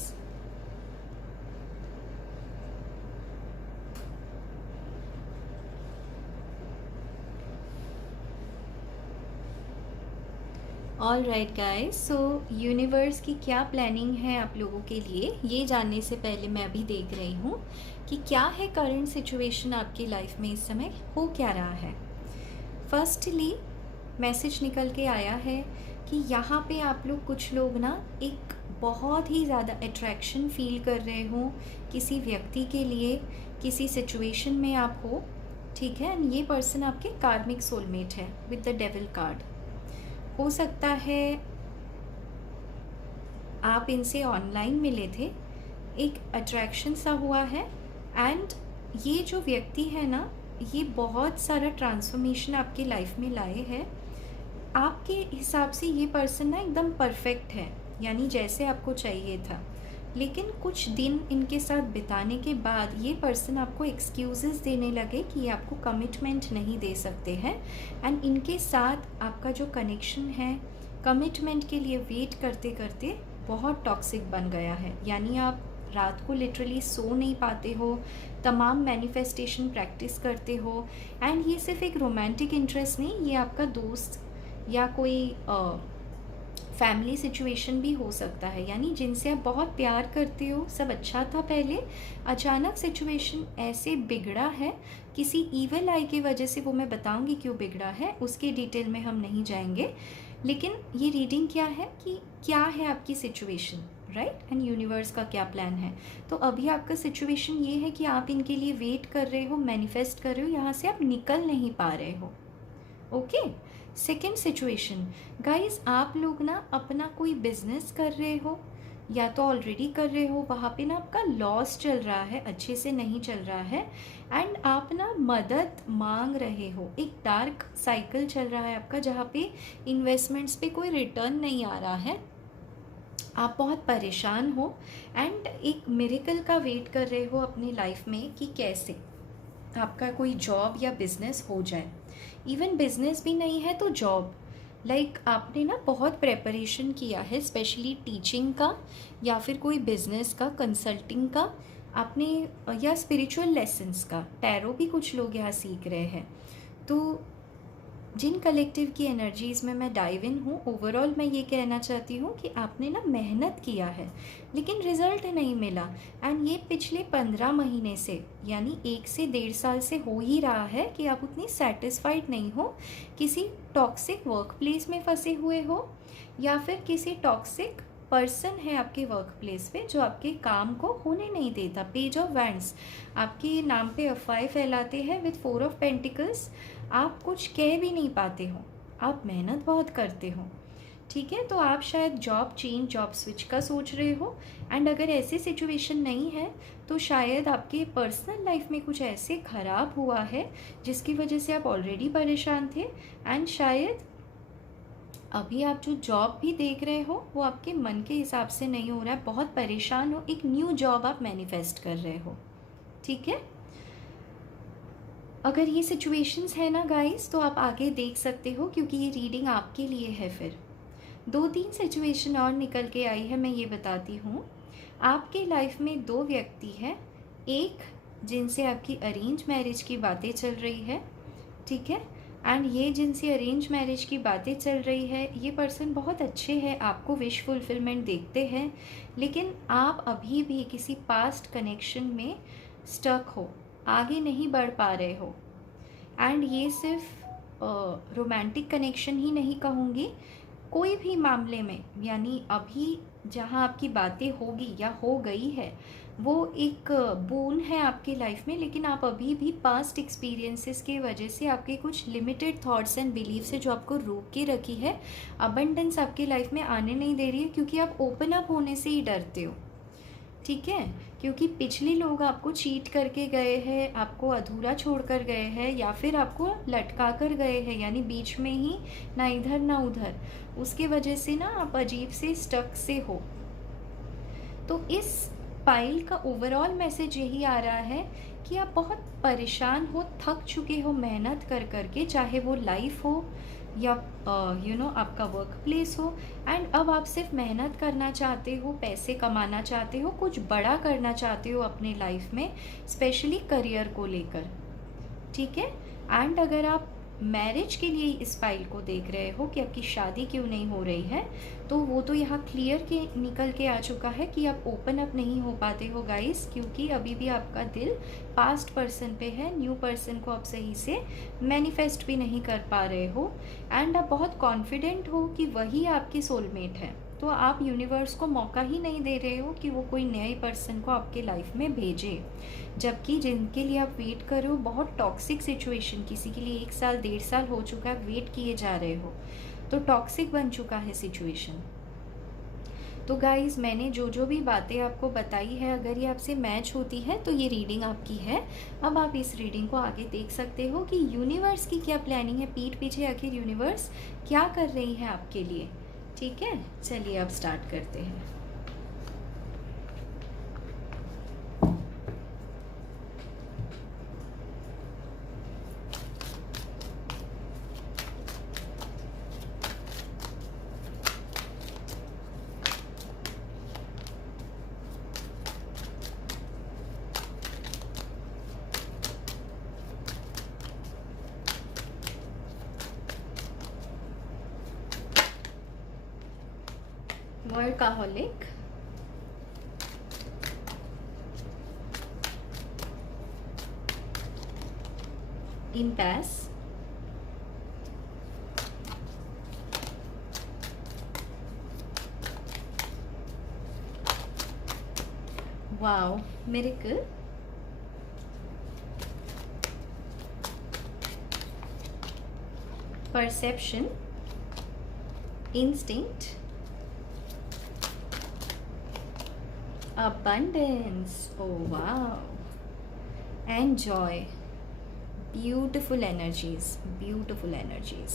all right guys. So universe की क्या प्लानिंग है आप लोगों के लिए, ये जानने से पहले मैं अभी देख रही हूँ कि क्या है करंट सिचुएशन आपकी लाइफ में, इस समय हो क्या रहा है। फर्स्टली मैसेज निकल के आया है कि यहाँ पे आप लोग, कुछ लोग ना एक बहुत ही ज़्यादा अट्रैक्शन फील कर रहे हो किसी व्यक्ति के लिए, किसी सिचुएशन में आप हो, ठीक है। एंड ये पर्सन आपके कार्मिक सोलमेट है विद द डेविल कार्ड। हो सकता है आप इनसे ऑनलाइन मिले थे, एक अट्रैक्शन सा हुआ है। एंड ये जो व्यक्ति है ना, ये बहुत सारा ट्रांसफॉर्मेशन आपकी लाइफ में लाए हैं। आपके हिसाब से ये पर्सन ना एकदम परफेक्ट है, यानी जैसे आपको चाहिए था, लेकिन कुछ दिन इनके साथ बिताने के बाद ये पर्सन आपको एक्सक्यूज़ेस देने लगे कि ये आपको कमिटमेंट नहीं दे सकते हैं। एंड इनके साथ आपका जो कनेक्शन है कमिटमेंट के लिए वेट करते करते बहुत टॉक्सिक बन गया है। यानी आप रात को लिटरली सो नहीं पाते हो, तमाम मैनिफेस्टेशन प्रैक्टिस करते हो। एंड ये सिर्फ एक रोमांटिक इंटरेस्ट नहीं, ये आपका दोस्त या कोई फैमिली सिचुएशन भी हो सकता है। यानी जिनसे आप बहुत प्यार करते हो, सब अच्छा था पहले, अचानक सिचुएशन ऐसे बिगड़ा है किसी ईवल आई की वजह से। वो मैं बताऊंगी क्यों बिगड़ा है, उसके डिटेल में हम नहीं जाएंगे। लेकिन ये रीडिंग क्या है कि क्या है आपकी सिचुएशन, राइट, एंड यूनिवर्स का क्या प्लान है। तो अभी आपका सिचुएशन ये है कि आप इनके लिए वेट कर रहे हो, मैनिफेस्ट कर रहे हो, यहाँ से आप निकल नहीं पा रहे हो। ओके। सेकेंड सिचुएशन गाइज, आप लोग ना अपना कोई बिजनेस कर रहे हो या तो ऑलरेडी कर रहे हो, वहाँ पे ना आपका लॉस चल रहा है, अच्छे से नहीं चल रहा है। एंड आप ना मदद मांग रहे हो, एक डार्क साइकिल चल रहा है आपका जहाँ पे इन्वेस्टमेंट्स पे कोई रिटर्न नहीं आ रहा है। आप बहुत परेशान हो एंड एक मिरेकल का वेट कर रहे हो अपनी लाइफ में कि कैसे आपका कोई जॉब या बिजनेस हो जाए। इवन बिजनेस भी नहीं है तो जॉब, लाइक आपने ना बहुत प्रेपरेशन किया है, स्पेशली टीचिंग का या फिर कोई बिजनेस का, कंसल्टिंग का आपने, या स्पिरिचुअल लेसन्स का। टैरो भी कुछ लोग यहाँ सीख रहे हैं। तो जिन कलेक्टिव की एनर्जीज़ में मैं डाइव इन हूँ, ओवरऑल मैं ये कहना चाहती हूँ कि आपने ना मेहनत किया है लेकिन रिजल्ट नहीं मिला। एंड ये पिछले 15 महीने से, यानी 1 से 1.5 साल से हो ही रहा है कि आप उतनी सेटिस्फाइड नहीं हो, किसी टॉक्सिक वर्क प्लेस में फंसे हुए हो या फिर किसी टॉक्सिक पर्सन है आपके वर्क प्लेस पे जो आपके काम को होने नहीं देता। पेज ऑफ वैंड्स आपके नाम पे अफवाहें फैलाते हैं विद 4 ऑफ पेंटिकल्स। आप कुछ कह भी नहीं पाते हो, आप मेहनत बहुत करते हो, ठीक है। तो आप शायद जॉब चेंज, जॉब स्विच का सोच रहे हो। एंड अगर ऐसी सिचुएशन नहीं है तो शायद आपके पर्सनल लाइफ में कुछ ऐसे ख़राब हुआ है जिसकी वजह से आप ऑलरेडी परेशान थे। एंड शायद अभी आप जो जॉब भी देख रहे हो वो आपके मन के हिसाब से नहीं हो रहा है, बहुत परेशान हो, एक न्यू जॉब आप मैनिफेस्ट कर रहे हो, ठीक है। अगर ये सिचुएशंस है ना गाइस तो आप आगे देख सकते हो क्योंकि ये रीडिंग आपके लिए है। फिर 2-3 सिचुएशन और निकल के आई है, मैं ये बताती हूँ। आपके लाइफ में 2 व्यक्ति हैं, एक जिनसे आपकी अरेंज मैरिज की बातें चल रही है, ठीक है। एंड ये जिनसे अरेंज मैरिज की बातें चल रही है, ये पर्सन बहुत अच्छे हैं, आपको विश फुलफिलमेंट देखते हैं, लेकिन आप अभी भी किसी पास्ट कनेक्शन में स्टक हो, आगे नहीं बढ़ पा रहे हो। एंड ये सिर्फ रोमांटिक कनेक्शन ही नहीं कहूँगी, कोई भी मामले में, यानी अभी जहाँ आपकी बातें होगी या हो गई है वो एक बोन है आपकी लाइफ में, लेकिन आप अभी भी पास्ट एक्सपीरियंसेस की वजह से आपके कुछ लिमिटेड थॉट्स एंड बिलीव्स है जो आपको रोक के रखी है, अबंडेंस आपकी लाइफ में आने नहीं दे रही है क्योंकि आप ओपन अप होने से ही डरते हो, ठीक है। क्योंकि पिछले लोग आपको चीट करके गए हैं, आपको अधूरा छोड़ कर गए हैं या फिर आपको लटका कर गए हैं, यानी बीच में ही ना इधर ना उधर, उसके वजह से ना आप अजीब से स्टक से हो। तो इस पाइल का ओवरऑल मैसेज यही आ रहा है कि आप बहुत परेशान हो, थक चुके हो मेहनत कर करके, चाहे वो लाइफ हो या आपका वर्क प्लेस हो। एंड अब आप सिर्फ मेहनत करना चाहते हो, पैसे कमाना चाहते हो, कुछ बड़ा करना चाहते हो अपने लाइफ में, स्पेशली करियर को लेकर, ठीक है। एंड अगर आप मैरिज के लिए इस फाइल को देख रहे हो कि आपकी शादी क्यों नहीं हो रही है, तो वो तो यहाँ क्लियर के निकल के आ चुका है कि आप ओपन अप नहीं हो पाते हो गाइस, क्योंकि अभी भी आपका दिल पास्ट पर्सन पे है, न्यू पर्सन को आप सही से मैनिफेस्ट भी नहीं कर पा रहे हो। एंड आप बहुत कॉन्फिडेंट हो कि वही आपकी सोलमेट है, तो आप यूनिवर्स को मौका ही नहीं दे रहे हो कि वो कोई नए पर्सन को आपके लाइफ में भेजे, जबकि जिनके लिए आप वेट कर रहे हो बहुत टॉक्सिक सिचुएशन, किसी के लिए 1 साल 1.5 साल हो चुका है, वेट किए जा रहे हो, तो टॉक्सिक बन चुका है सिचुएशन। तो गाइज़, मैंने जो जो भी बातें आपको बताई है, अगर ये आपसे मैच होती है तो ये रीडिंग आपकी है। अब आप इस रीडिंग को आगे देख सकते हो कि यूनिवर्स की क्या प्लानिंग है, पीठ पीछे आखिर यूनिवर्स क्या कर रही है आपके लिए, ठीक है। चलिए अब स्टार्ट करते हैं। Workaholic, impasse, wow, miracle, perception, instinct, abundance, oh wow, and joy. Beautiful energies, beautiful energies.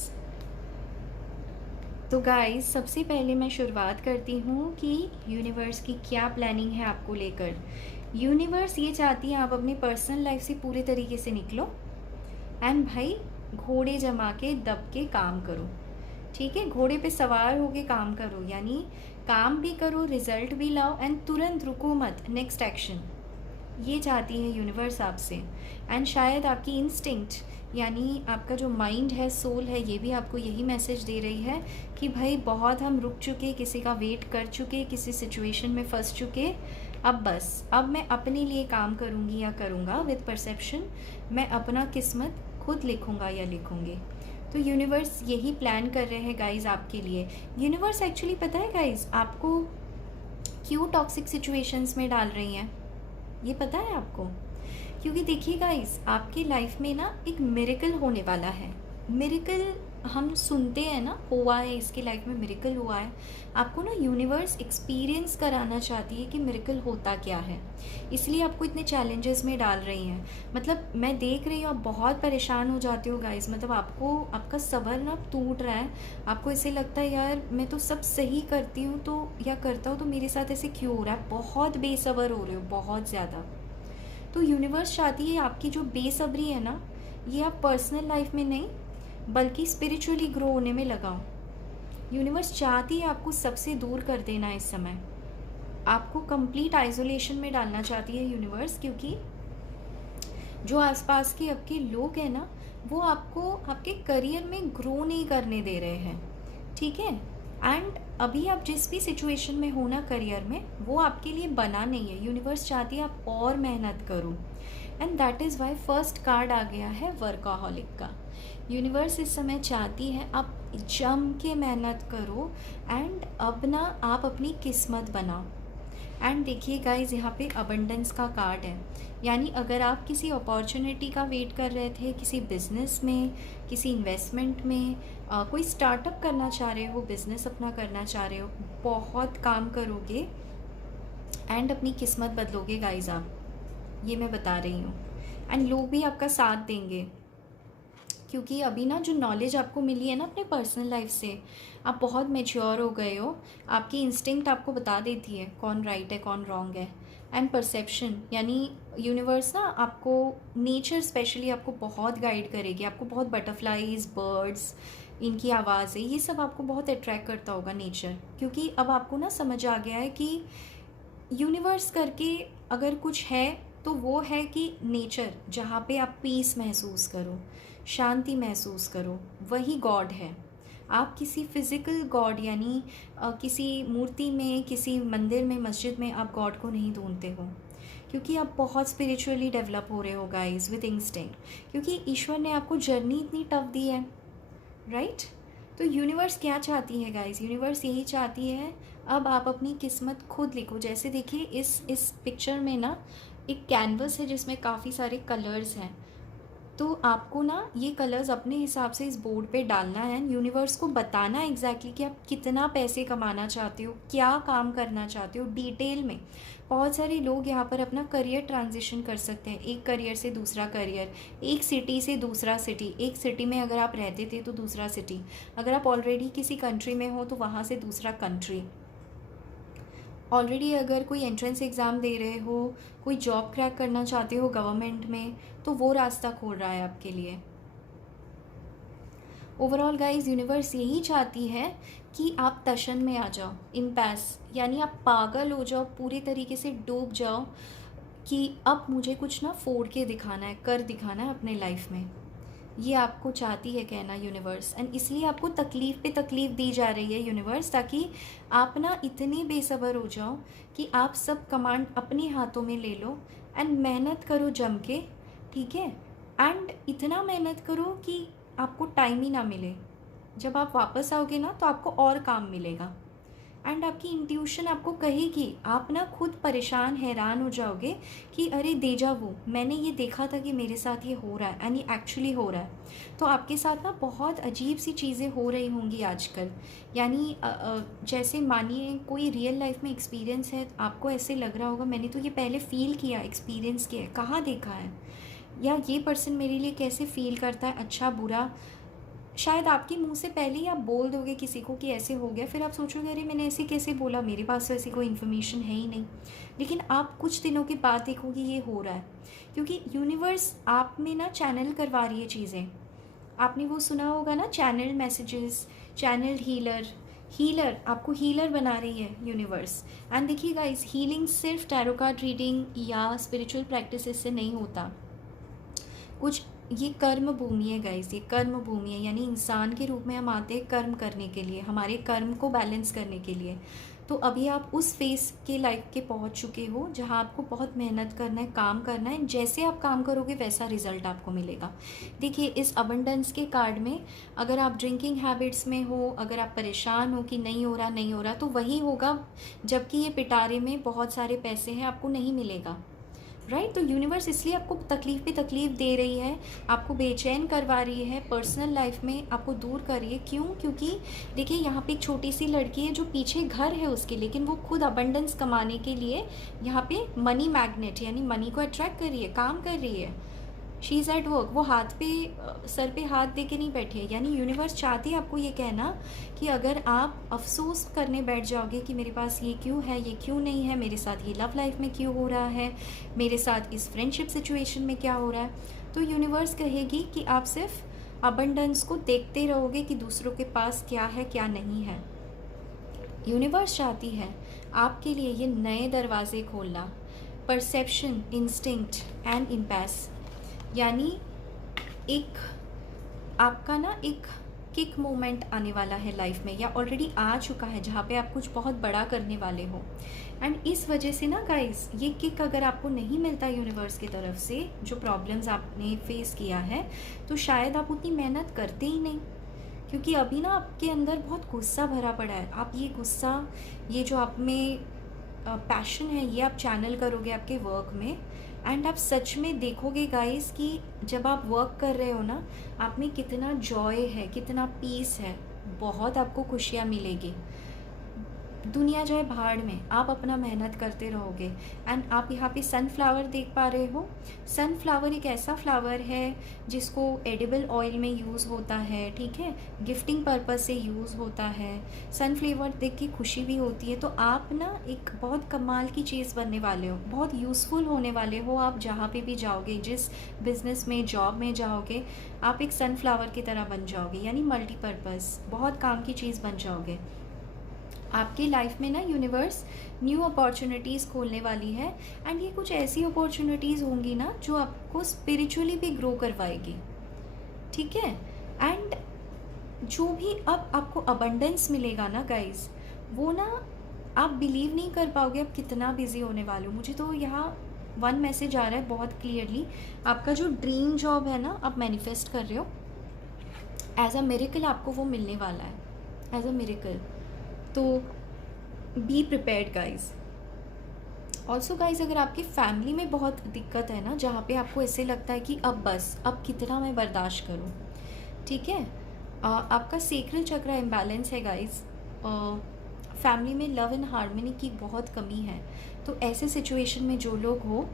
तो गाइस, सबसे पहले मैं शुरुआत करती हूँ कि यूनिवर्स की क्या प्लानिंग है आपको लेकर। यूनिवर्स ये चाहती है आप अपनी पर्सनल लाइफ से पूरे तरीके से निकलो एंड भाई घोड़े जमा के दब के काम करो, ठीक है। घोड़े पे सवार होके काम करो, यानी काम भी करो, रिजल्ट भी लाओ एंड तुरंत रुको मत, नेक्स्ट एक्शन। ये चाहती है यूनिवर्स आपसे। एंड शायद आपकी इंस्टिंक्ट यानी आपका जो माइंड है, सोल है, ये भी आपको यही मैसेज दे रही है कि भाई बहुत हम रुक चुके, किसी का वेट कर चुके, किसी सिचुएशन में फंस चुके, अब बस अब मैं अपने लिए काम करूँगी या करूँगा विद परसेप्शन, मैं अपना किस्मत खुद लिखूँगा या लिखूँगी। तो यूनिवर्स यही प्लान कर रहे हैं गाइज आपके लिए। यूनिवर्स एक्चुअली पता है गाइज आपको क्यों टॉक्सिक सिचुएशंस में डाल रही हैं, ये पता है आपको? क्योंकि देखिए गाइस, आपकी लाइफ में ना एक मिरेकल होने वाला है। मिरेकल हम सुनते हैं ना, हुआ है इसकी लाइफ में, मिरेकल हुआ है। आपको ना यूनिवर्स एक्सपीरियंस कराना चाहती है कि मिरेकल होता क्या है, इसलिए आपको इतने चैलेंजेस में डाल रही हैं। मतलब मैं देख रही हूँ आप बहुत परेशान हो जाते हो गाइस, मतलब आपको आपका सब्र ना टूट रहा है। आपको ऐसे लगता है यार मैं तो सब सही करती हूँ तो या करता हूँ तो मेरे साथ ऐसे क्यों हो रहा है, बहुत बेसब्र हो रहे हो, बहुत ज़्यादा। तो यूनिवर्स चाहती है आपकी जो बेसब्री है ना, ये आप पर्सनल लाइफ में नहीं बल्कि स्पिरिचुअली ग्रो होने में लगाओ। यूनिवर्स चाहती है आपको सबसे दूर कर देना इस समय, आपको कंप्लीट आइसोलेशन में डालना चाहती है यूनिवर्स, क्योंकि जो आसपास के आपके लोग हैं ना, वो आपको आपके करियर में ग्रो नहीं करने दे रहे हैं, ठीक है। एंड अभी आप जिस भी सिचुएशन में हो ना करियर में, वो आपके लिए बना नहीं है। यूनिवर्स चाहती है आप और मेहनत करो and that is why first card आ गया है वर्कaholic का। यूनिवर्स इस समय चाहती है आप जम के मेहनत करो एंड अब ना आप अपनी किस्मत बनाओ। एंड देखिए गाइज, यहाँ पे अबंडेंस का कार्ड है, यानी अगर आप किसी अपॉर्चुनिटी का वेट कर रहे थे, किसी बिजनेस में, किसी इन्वेस्टमेंट में, कोई स्टार्टअप करना चाह रहे हो, बिजनेस अपना करना चाह रहे हो, बहुत काम करोगे एंड अपनी किस्मत बदलोगे गाइज आप, ये मैं बता रही हूँ। एंड लोग भी आपका साथ देंगे, क्योंकि अभी ना जो नॉलेज आपको मिली है ना अपने पर्सनल लाइफ से, आप बहुत मैच्योर हो गए हो। आपकी इंस्टिंक्ट आपको बता देती है कौन राइट है कौन रॉन्ग है। एंड परसेप्शन यानी यूनिवर्स ना आपको, नेचर स्पेशली आपको बहुत गाइड करेगी। आपको बहुत बटरफ्लाईज, बर्ड्स, इनकी आवाज़ें, ये सब आपको बहुत अट्रैक्ट करता होगा नेचर, क्योंकि अब आपको ना समझ आ गया है कि यूनिवर्स करके अगर कुछ है तो वो है कि नेचर, जहाँ पे आप पीस महसूस करो, शांति महसूस करो, वही गॉड है। आप किसी फिज़िकल गॉड यानी किसी मूर्ति में, किसी मंदिर में, मस्जिद में आप गॉड को नहीं ढूंढते हो, क्योंकि आप बहुत स्पिरिचुअली डेवलप हो रहे हो गाइस विद इंस्टिंक्ट, क्योंकि ईश्वर ने आपको जर्नी इतनी टफ दी है, राइट। तो यूनिवर्स क्या चाहती है गाइस? यूनिवर्स यही चाहती है अब आप अपनी किस्मत खुद लिखो। जैसे देखिए इस पिक्चर में ना एक कैनवस है जिसमें काफ़ी सारे कलर्स हैं, तो आपको ना ये कलर्स अपने हिसाब से इस बोर्ड पे डालना है, यूनिवर्स को बताना एग्जैक्टली कि आप कितना पैसे कमाना चाहते हो, क्या काम करना चाहते हो डिटेल में। बहुत सारे लोग यहाँ पर अपना करियर ट्रांजिशन कर सकते हैं, एक करियर से दूसरा करियर, एक सिटी से दूसरा सिटी, एक सिटी में अगर आप रहते थे तो दूसरा सिटी, अगर आप ऑलरेडी किसी कंट्री में हो तो वहाँ से दूसरा कंट्री, ऑलरेडी अगर कोई एंट्रेंस एग्ज़ाम दे रहे हो, कोई जॉब क्रैक करना चाहते हो गवर्नमेंट में, तो वो रास्ता खोल रहा है आपके लिए। ओवरऑल गाइस, यूनिवर्स यही चाहती है कि आप तशन में आ जाओ, इम्पैस यानी आप पागल हो जाओ, पूरे तरीके से डूब जाओ कि अब मुझे कुछ ना फोड़ के दिखाना है, कर दिखाना है अपने लाइफ में। ये आपको चाहती है कहना यूनिवर्स, एंड इसलिए आपको तकलीफ़ पे तकलीफ़ दी जा रही है यूनिवर्स, ताकि आप ना इतने बेसब्र हो जाओ कि आप सब कमांड अपने हाथों में ले लो एंड मेहनत करो जम के, ठीक है। एंड इतना मेहनत करो कि आपको टाइम ही ना मिले। जब आप वापस आओगे ना तो आपको और काम मिलेगा, एंड आपकी इंट्यूशन आपको कहेगी, आप ना खुद परेशान हैरान हो जाओगे कि अरे देजा वो, मैंने ये देखा था कि मेरे साथ ये हो रहा है एंड ये एक्चुअली हो रहा है। तो आपके साथ ना बहुत अजीब सी चीज़ें हो रही होंगी आजकल। यानी जैसे मानिए कोई रियल लाइफ में एक्सपीरियंस है, आपको ऐसे लग रहा होगा मैंने तो ये पहले फ़ील किया, एक्सपीरियंस किया है, कहाँ देखा है, या ये पर्सन मेरे लिए कैसे फ़ील करता है, अच्छा बुरा। शायद आपके मुंह से पहले ही आप बोल दोगे किसी को कि ऐसे हो गया, फिर आप सोचोगे अरे मैंने ऐसे कैसे बोला, मेरे पास तो ऐसी कोई इन्फॉर्मेशन है ही नहीं। लेकिन आप कुछ दिनों के बाद देखोगे ये हो रहा है, क्योंकि यूनिवर्स आप में ना चैनल करवा रही है चीज़ें। आपने वो सुना होगा ना, channel messages, channel healer. Healer आपको हीलर बना रही है यूनिवर्स। एंड देखिए गाइस, हीलिंग सिर्फ टैरो कार्ड रीडिंग या स्पिरिचुअल प्रैक्टिस से नहीं होता। कुछ ये कर्म भूमि है गाइस, ये कर्म भूमि है, यानी इंसान के रूप में हम आते हैं कर्म करने के लिए, हमारे कर्म को बैलेंस करने के लिए। तो अभी आप उस फेस के लाइफ के पहुंच चुके हो जहां आपको बहुत मेहनत करना है, काम करना है, जैसे आप काम करोगे वैसा रिजल्ट आपको मिलेगा। देखिए इस अबंडेंस के कार्ड में अगर आप ड्रिंकिंग हैबिट्स में हो, अगर आप परेशान हो कि नहीं हो रहा नहीं हो रहा, तो वही होगा, जबकि ये पिटारे में बहुत सारे पैसे हैं, आपको नहीं मिलेगा, राइट। तो यूनिवर्स इसलिए आपको तकलीफ़ पे तकलीफ़ दे रही है, आपको बेचैन करवा रही है, पर्सनल लाइफ में आपको दूर कर रही है। क्यों? क्योंकि देखिए यहाँ पे एक छोटी सी लड़की है जो पीछे घर है उसके, लेकिन वो खुद अबंडेंस कमाने के लिए यहाँ पे मनी मैग्नेट यानी मनी को अट्रैक्ट कर रही है, काम कर रही है। शी इज़ एट वर्क, वो हाथ पे सर पे हाथ दे के नहीं बैठी है। यानी यूनिवर्स चाहती है आपको ये कहना कि अगर आप अफसोस करने बैठ जाओगे कि मेरे पास ये क्यों है, ये क्यों नहीं है, मेरे साथ ये लव लाइफ में क्यों हो रहा है, मेरे साथ इस फ्रेंडशिप सिचुएशन में क्या हो रहा है, तो यूनिवर्स कहेगी कि आप सिर्फ अबंडेंस को देखते रहोगे कि दूसरों के पास क्या है क्या नहीं है। यूनिवर्स चाहती है आपके लिए ये नए दरवाजे खोलना, परसेप्शन, इंस्टिंक्ट एंड इम्पैस, यानी एक आपका ना एक किक मोमेंट आने वाला है लाइफ में, या ऑलरेडी आ चुका है, जहाँ पे आप कुछ बहुत बड़ा करने वाले हो। एंड इस वजह से ना गाइस, ये किक अगर आपको नहीं मिलता यूनिवर्स की तरफ से, जो प्रॉब्लम्स आपने फेस किया है, तो शायद आप उतनी मेहनत करते ही नहीं, क्योंकि अभी ना आपके अंदर बहुत गुस्सा भरा पड़ा है। आप ये गुस्सा, ये जो आप में पैशन है, ये आप चैनल करोगे आपके वर्क में, एंड आप सच में देखोगे गाइस कि जब आप वर्क कर रहे हो ना, आप में कितना जॉय है, कितना पीस है, बहुत आपको खुशियाँ मिलेगी। दुनिया जाए भाड़ में, आप अपना मेहनत करते रहोगे। एंड आप यहाँ पे सनफ्लावर देख पा रहे हो। सनफ्लावर एक ऐसा फ्लावर है जिसको एडिबल ऑयल में यूज़ होता है, ठीक है, गिफ्टिंग पर्पज़ से यूज़ होता है। सनफ्लावर देख के खुशी भी होती है। तो आप ना एक बहुत कमाल की चीज़ बनने वाले हो, बहुत यूज़फुल होने वाले हो। आप जहाँ पे भी जाओगे, जिस बिज़नेस में, जॉब में जाओगे, आप एक सनफ्लावर की तरह बन जाओगे, यानी मल्टीपर्पज़, बहुत काम की चीज़ बन जाओगे। आपकी लाइफ में ना यूनिवर्स न्यू अपॉर्चुनिटीज़ खोलने वाली है, एंड ये कुछ ऐसी अपॉर्चुनिटीज़ होंगी ना जो आपको स्पिरिचुअली भी ग्रो करवाएगी, ठीक है। एंड जो भी अब आपको अबंडेंस मिलेगा ना गाइस, वो ना आप बिलीव नहीं कर पाओगे आप कितना बिजी होने वाले हो। मुझे तो यहाँ वन मैसेज आ रहा है बहुत क्लियरली, आपका जो ड्रीम जॉब है ना, आप मैनिफेस्ट कर रहे हो, एज अ मिरेकल आपको वो मिलने वाला है, एज अ मिरेकल। तो be prepared guys. Also guys, अगर आपकी फैमिली में बहुत दिक्कत है ना, जहाँ पे आपको ऐसे लगता है कि अब बस, अब कितना मैं बर्दाश्त करूँ, ठीक है, आपका सेक्रल चक्र इम्बैलेंस है गाइज। फैमिली में लव एंड हार्मनी की बहुत कमी है। तो ऐसे सिचुएशन में जो लोग हो,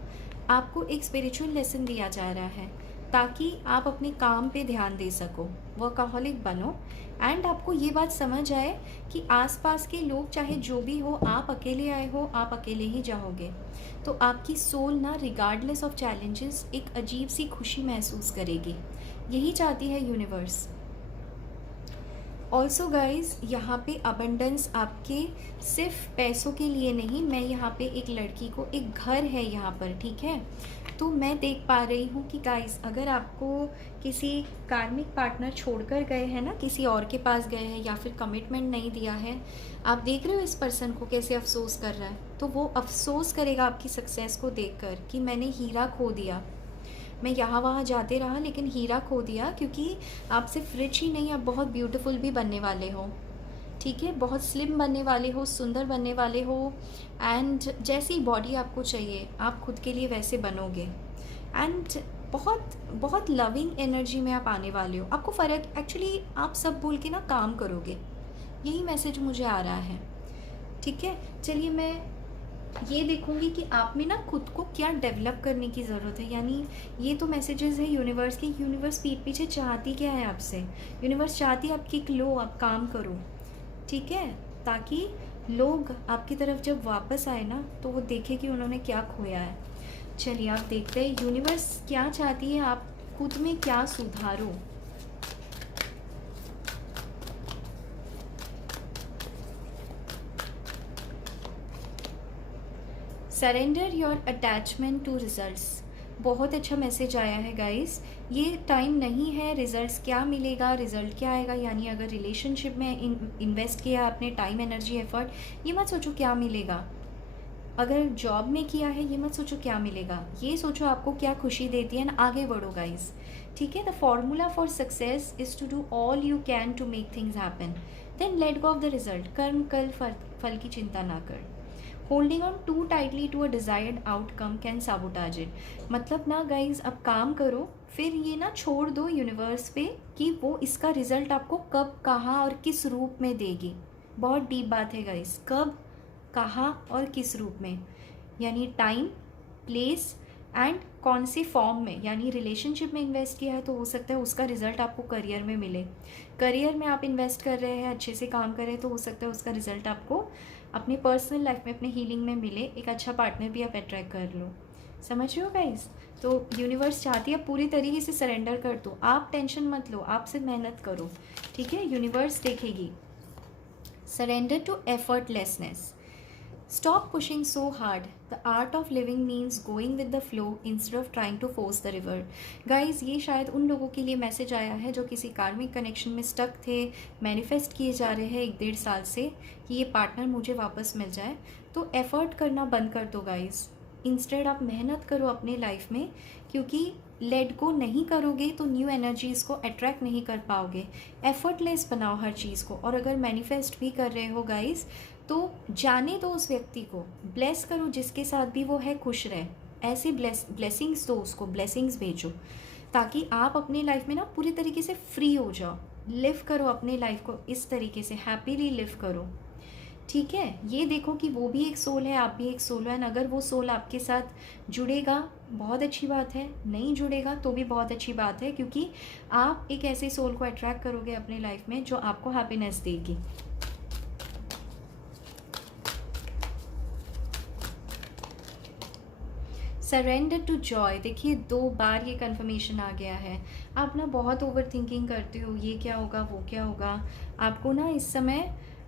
आपको एक स्पिरिचुअल लेसन दिया जा रहा है ताकि आप अपने काम पे ध्यान दे सको, वर्कaholic बनो, एंड आपको ये बात समझ आए कि आसपास के लोग चाहे जो भी हो, आप अकेले आए हो, आप अकेले ही जाओगे। तो आपकी सोल ना रिगार्डलेस ऑफ चैलेंजेस एक अजीब सी खुशी महसूस करेगी। यही चाहती है यूनिवर्स। ऑल्सो गाइज, यहाँ पे अबंडेंस आपके सिर्फ पैसों के लिए नहीं, मैं यहाँ पे एक लड़की को, एक घर है यहाँ पर, ठीक है, तो मैं देख पा रही हूँ कि गाइस, अगर आपको किसी कार्मिक पार्टनर छोड़कर गए हैं ना, किसी और के पास गए हैं या फिर कमिटमेंट नहीं दिया है, आप देख रहे हो इस पर्सन को कैसे अफसोस कर रहा है, तो वो अफसोस करेगा आपकी सक्सेस को देखकर कि मैंने हीरा खो दिया, मैं यहाँ वहाँ जाते रहा लेकिन हीरा खो दिया। क्योंकि आप सिर्फ रिच ही नहीं, आप बहुत ब्यूटीफुल भी बनने वाले हो, ठीक है, बहुत स्लिम बनने वाले हो, सुंदर बनने वाले हो, एंड जैसी बॉडी आपको चाहिए आप खुद के लिए वैसे बनोगे, एंड बहुत बहुत लविंग एनर्जी में आप आने वाले हो। आपको फ़र्क एक्चुअली आप सब बोल के ना काम करोगे, यही मैसेज मुझे आ रहा है, ठीक है। चलिए मैं ये देखूंगी कि आप में ना खुद को क्या डेवलप करने की ज़रूरत है। यानी ये तो मैसेजेस है यूनिवर्स की, यूनिवर्स पीठ पीछे चाहती क्या है आपसे, यूनिवर्स चाहती है आप किक लो, आप काम करो, ठीक है, ताकि लोग आपकी तरफ जब वापस आए ना तो वो देखे कि उन्होंने क्या खोया है। चलिए आप देखते हैं यूनिवर्स क्या चाहती है, आप खुद में क्या सुधारो। Surrender your attachment to results, बहुत अच्छा मैसेज आया है गाइस। ये टाइम नहीं है रिजल्ट्स क्या मिलेगा, रिजल्ट क्या आएगा, यानी अगर रिलेशनशिप में इन्वेस्ट किया आपने टाइम एनर्जी एफर्ट, ये मत सोचो क्या मिलेगा। अगर जॉब में किया है ये मत सोचो क्या मिलेगा, ये सोचो आपको क्या खुशी देती है ना, आगे बढ़ो गाइस, ठीक है। The formula for success is to do all you can to make things happen, then let go of the result. कर्म कल फल की चिंता ना कर। Holding on to tightly to a desired outcome can sabotage it. मतलब ना guys, अब काम करो, फिर ये ना छोड़ दो यूनिवर्स पे कि वो इसका रिजल्ट आपको कब, कहाँ और किस रूप में देगी। बहुत डीप बात है गाइज, कब, कहाँ और किस रूप में, यानी टाइम, प्लेस एंड कौन से फॉर्म में। यानी रिलेशनशिप में इन्वेस्ट किया है तो हो सकता है उसका रिजल्ट आपको करियर में मिले, करियर में आप इन्वेस्ट कर रहे हैं, अच्छे से काम कर रहे हैं तो हो सकता है उसका रिजल्ट आपको अपने पर्सनल लाइफ में, अपने हीलिंग में मिले, एक अच्छा पार्टनर भी आप अट्रैक्ट कर लो। समझ रहे हो गाइज? तो यूनिवर्स चाहती है पूरी तरीके से सरेंडर कर दो, आप टेंशन मत लो, आप सिर्फ मेहनत करो, ठीक है, यूनिवर्स देखेगी। Surrender to effortlessness, Stop pushing so hard. The art of living means going with the flow instead of trying to force the river. Guys, ये शायद उन लोगों के लिए मैसेज आया है जो किसी कार्मिक कनेक्शन में स्टक थे, मैनिफेस्ट किए जा रहे हैं 1-1.5 साल से कि ये पार्टनर मुझे वापस मिल जाए। तो एफर्ट करना बंद कर दो गाइस, इंस्टेड आप मेहनत करो अपने लाइफ में, क्योंकि लेट गो नहीं करोगे तो न्यू एनर्जीज़ को अट्रैक्ट नहीं कर पाओगे। एफर्टलेस बनाओ हर चीज़ को, और अगर मैनिफेस्ट भी कर रहे हो गाइस तो जाने दो उस व्यक्ति को, ब्लेस करो जिसके साथ भी वो है, खुश रहे, ऐसे ब्लेसिंग्स दो उसको, ब्लेसिंग्स भेजो, ताकि आप अपने लाइफ में ना पूरी तरीके से फ्री हो जाओ। लिव करो अपने लाइफ को इस तरीके से, हैप्पीली लिव करो, ठीक है। ये देखो कि वो भी एक सोल है, आप भी एक सोल हो, एंड अगर वो सोल आपके साथ जुड़ेगा बहुत अच्छी बात है, नहीं जुड़ेगा तो भी बहुत अच्छी बात है, क्योंकि आप एक ऐसे सोल को अट्रैक्ट करोगे अपने लाइफ में जो आपको हैप्पीनेस देगी। सरेंडर टू जॉय, देखिए 2 बार ये कन्फर्मेशन आ गया है। आप ना बहुत ओवर थिंकिंग करते हो, ये क्या होगा, वो क्या होगा। आपको ना इस समय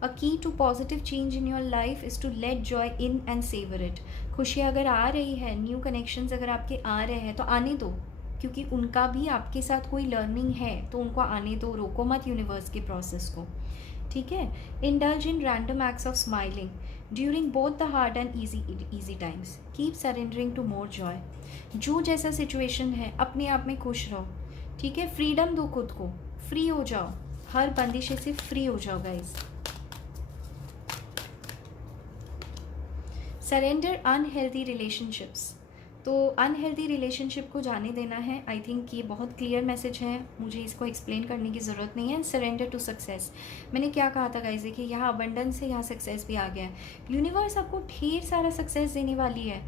a key to positive change in your life is to let joy in and savour it. खुशियाँ अगर आ रही है, न्यू कनेक्शंस अगर आपके आ रहे हैं तो आने दो, क्योंकि उनका भी आपके साथ कोई लर्निंग है तो उनको आने दो, रोको मत यूनिवर्स के प्रोसेस को, ठीक है। Indulge in random acts of smiling during both the hard and easy times, keep surrendering to more joy. जो जैसा सिचुएशन है अपने आप में खुश रहो, ठीक है, फ्रीडम दो खुद को, फ्री हो जाओ, हर बंदिशे से फ्री हो जाओ गाइज। सरेंडर अनहेल्दी रिलेशनशिप्स, तो अनहेल्दी रिलेशनशिप को जाने देना है। आई थिंक ये बहुत क्लियर मैसेज है, मुझे इसको एक्सप्लेन करने की ज़रूरत नहीं है। सरेंडर टू सक्सेस, मैंने क्या कहा था गाइस, देखिए यहाँ अबंडेंस है, यहाँ सक्सेस भी आ गया है। यूनिवर्स आपको ढेर सारा सक्सेस देने वाली है,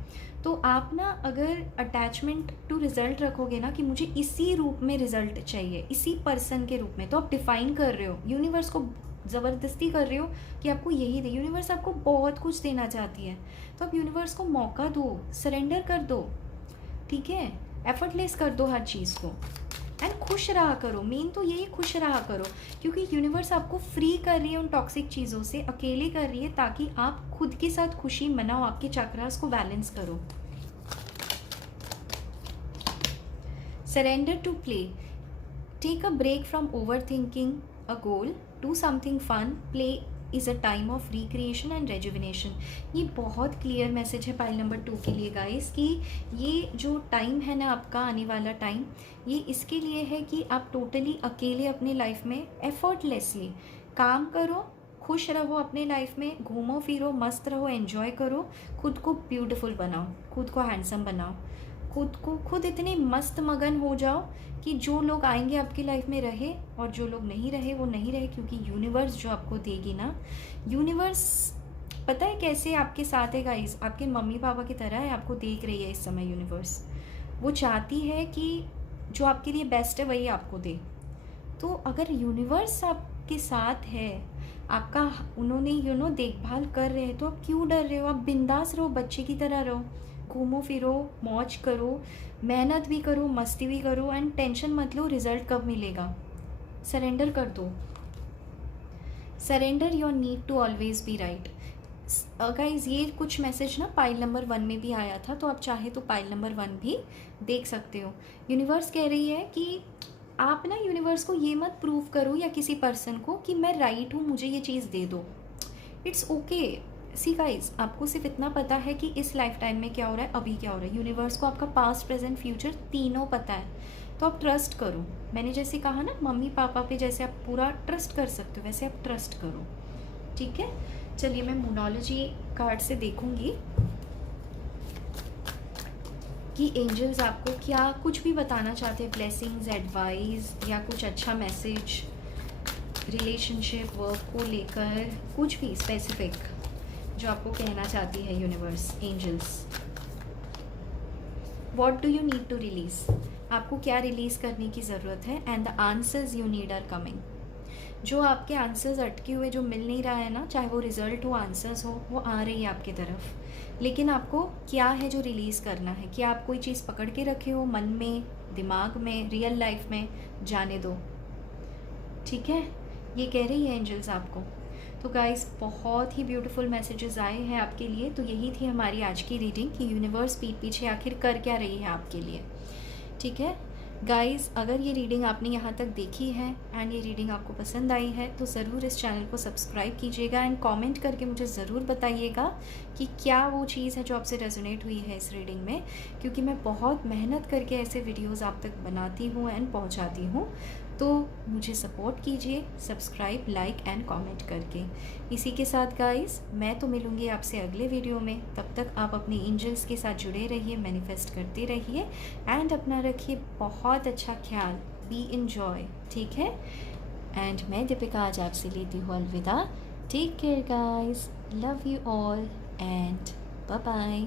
तो आप ना अगर अटैचमेंट टू रिजल्ट रखोगे ना कि मुझे इसी रूप में रिजल्ट चाहिए, इसी पर्सन के रूप में, तो आप डिफाइन कर रहे हो, यूनिवर्स को ज़बरदस्ती कर रहे हो कि आपको यही दे। यूनिवर्स आपको बहुत कुछ देना चाहती है, तो आप यूनिवर्स को मौका दो, सरेंडर कर दो, ठीक है, एफर्टलेस कर दो हर चीज़ को, एंड खुश रहा करो। मेन तो यही, खुश रहा करो, क्योंकि यूनिवर्स आपको फ्री कर रही है उन टॉक्सिक चीज़ों से, अकेले कर रही है ताकि आप खुद के साथ खुशी मनाओ, आपके चक्रास को बैलेंस करो। Surrender to play, take a break from over thinking a goal, do something fun, play is a time of recreation and rejuvenation. ये बहुत क्लियर मैसेज है पाइल नंबर 2 के लिए गाइस, कि ये जो टाइम है ना आपका आने वाला टाइम, ये इसके लिए है कि आप टोटली अकेले अपने लाइफ में एफर्टलेसली काम करो, खुश रहो अपने लाइफ में, घूमो फिरो, मस्त रहो, एन्जॉय करो, खुद को ब्यूटीफुल बनाओ, खुद को हैंडसम बनाओ, खुद इतने मस्त मगन हो जाओ कि जो लोग आएंगे आपकी लाइफ में रहे और जो लोग नहीं रहे वो नहीं रहे, क्योंकि यूनिवर्स जो आपको देगी ना, यूनिवर्स पता है कैसे आपके साथ है गाइस, आपके मम्मी पापा की तरह है, आपको देख रही है इस समय यूनिवर्स। वो चाहती है कि जो आपके लिए बेस्ट है वही आपको दे। तो अगर यूनिवर्स आपके साथ है, आपका उन्होंने देखभाल कर रहे हैं, तो आप क्यों डर रहे हो? आप बिंदास रहो, बच्चे की तरह रहो, घूमो फिरो, मौज करो, मेहनत भी करो, मस्ती भी करो, एंड टेंशन मत लो रिजल्ट कब मिलेगा। सरेंडर कर दो, surrender your need to always be right. Guys ये कुछ मैसेज ना पाइल नंबर 1 में भी आया था, तो आप चाहे तो पाइल नंबर 1 भी देख सकते हो। यूनिवर्स कह रही है कि आप ना यूनिवर्स को ये मत प्रूव करो या किसी पर्सन को कि मैं राइट हूँ, मुझे ये चीज़ दे दो। It's okay. सी गाइज, आपको सिर्फ इतना पता है कि इस लाइफ टाइम में क्या हो रहा है, अभी क्या हो रहा है। यूनिवर्स को आपका पास्ट प्रेजेंट फ्यूचर तीनों पता है, तो आप ट्रस्ट करो। मैंने जैसे कहा ना, मम्मी पापा पे जैसे आप पूरा ट्रस्ट कर सकते हो, वैसे आप ट्रस्ट करो, ठीक है। चलिए मैं मोनोलॉजी कार्ड से देखूंगी कि एंजल्स आपको क्या कुछ भी बताना चाहते हैं, ब्लेसिंग्स, एडवाइस या कुछ अच्छा मैसेज रिलेशनशिप, वर्क को लेकर, कुछ भी स्पेसिफिक जो आपको कहना चाहती है universe, angels. What do you need to release, आपको क्या रिलीज़ करने की ज़रूरत है, and the answers you need are coming. जो आपके आंसर्स अटके हुए, जो मिल नहीं रहा है ना, चाहे वो रिज़ल्ट हो, आंसर्स हो, वो आ रही है आपकी तरफ, लेकिन आपको क्या है जो रिलीज़ करना है। क्या आप कोई चीज़ पकड़ के रखे हो मन में, दिमाग में, रियल लाइफ में, जाने दो, ठीक है। ये कह रही है एंजल्स आपको। तो गाइस बहुत ही ब्यूटीफुल मैसेजेस आए हैं आपके लिए। तो यही थी हमारी आज की रीडिंग कि यूनिवर्स पीठ पीछे आखिर कर क्या रही है आपके लिए, ठीक है गाइस। अगर ये रीडिंग आपने यहाँ तक देखी है एंड ये रीडिंग आपको पसंद आई है, तो ज़रूर इस चैनल को सब्सक्राइब कीजिएगा एंड कमेंट करके मुझे ज़रूर बताइएगा कि क्या वो चीज़ है जो आपसे रेजोनेट हुई है इस रीडिंग में, क्योंकि मैं बहुत मेहनत करके ऐसे वीडियोज़ आप तक बनाती हूँ एंड पहुँचाती हूँ। तो मुझे सपोर्ट कीजिए सब्सक्राइब, लाइक एंड कमेंट करके। इसी के साथ गाइस मैं तो मिलूँगी आपसे अगले वीडियो में। तब तक आप अपने एंजल्स के साथ जुड़े रहिए, मैनिफेस्ट करते रहिए एंड अपना रखिए बहुत अच्छा ख्याल। बी एन्जॉय, ठीक है। एंड मैं दीपिका आज आपसे लेती हूँ अलविदा। Take care guys, love you all and bye bye.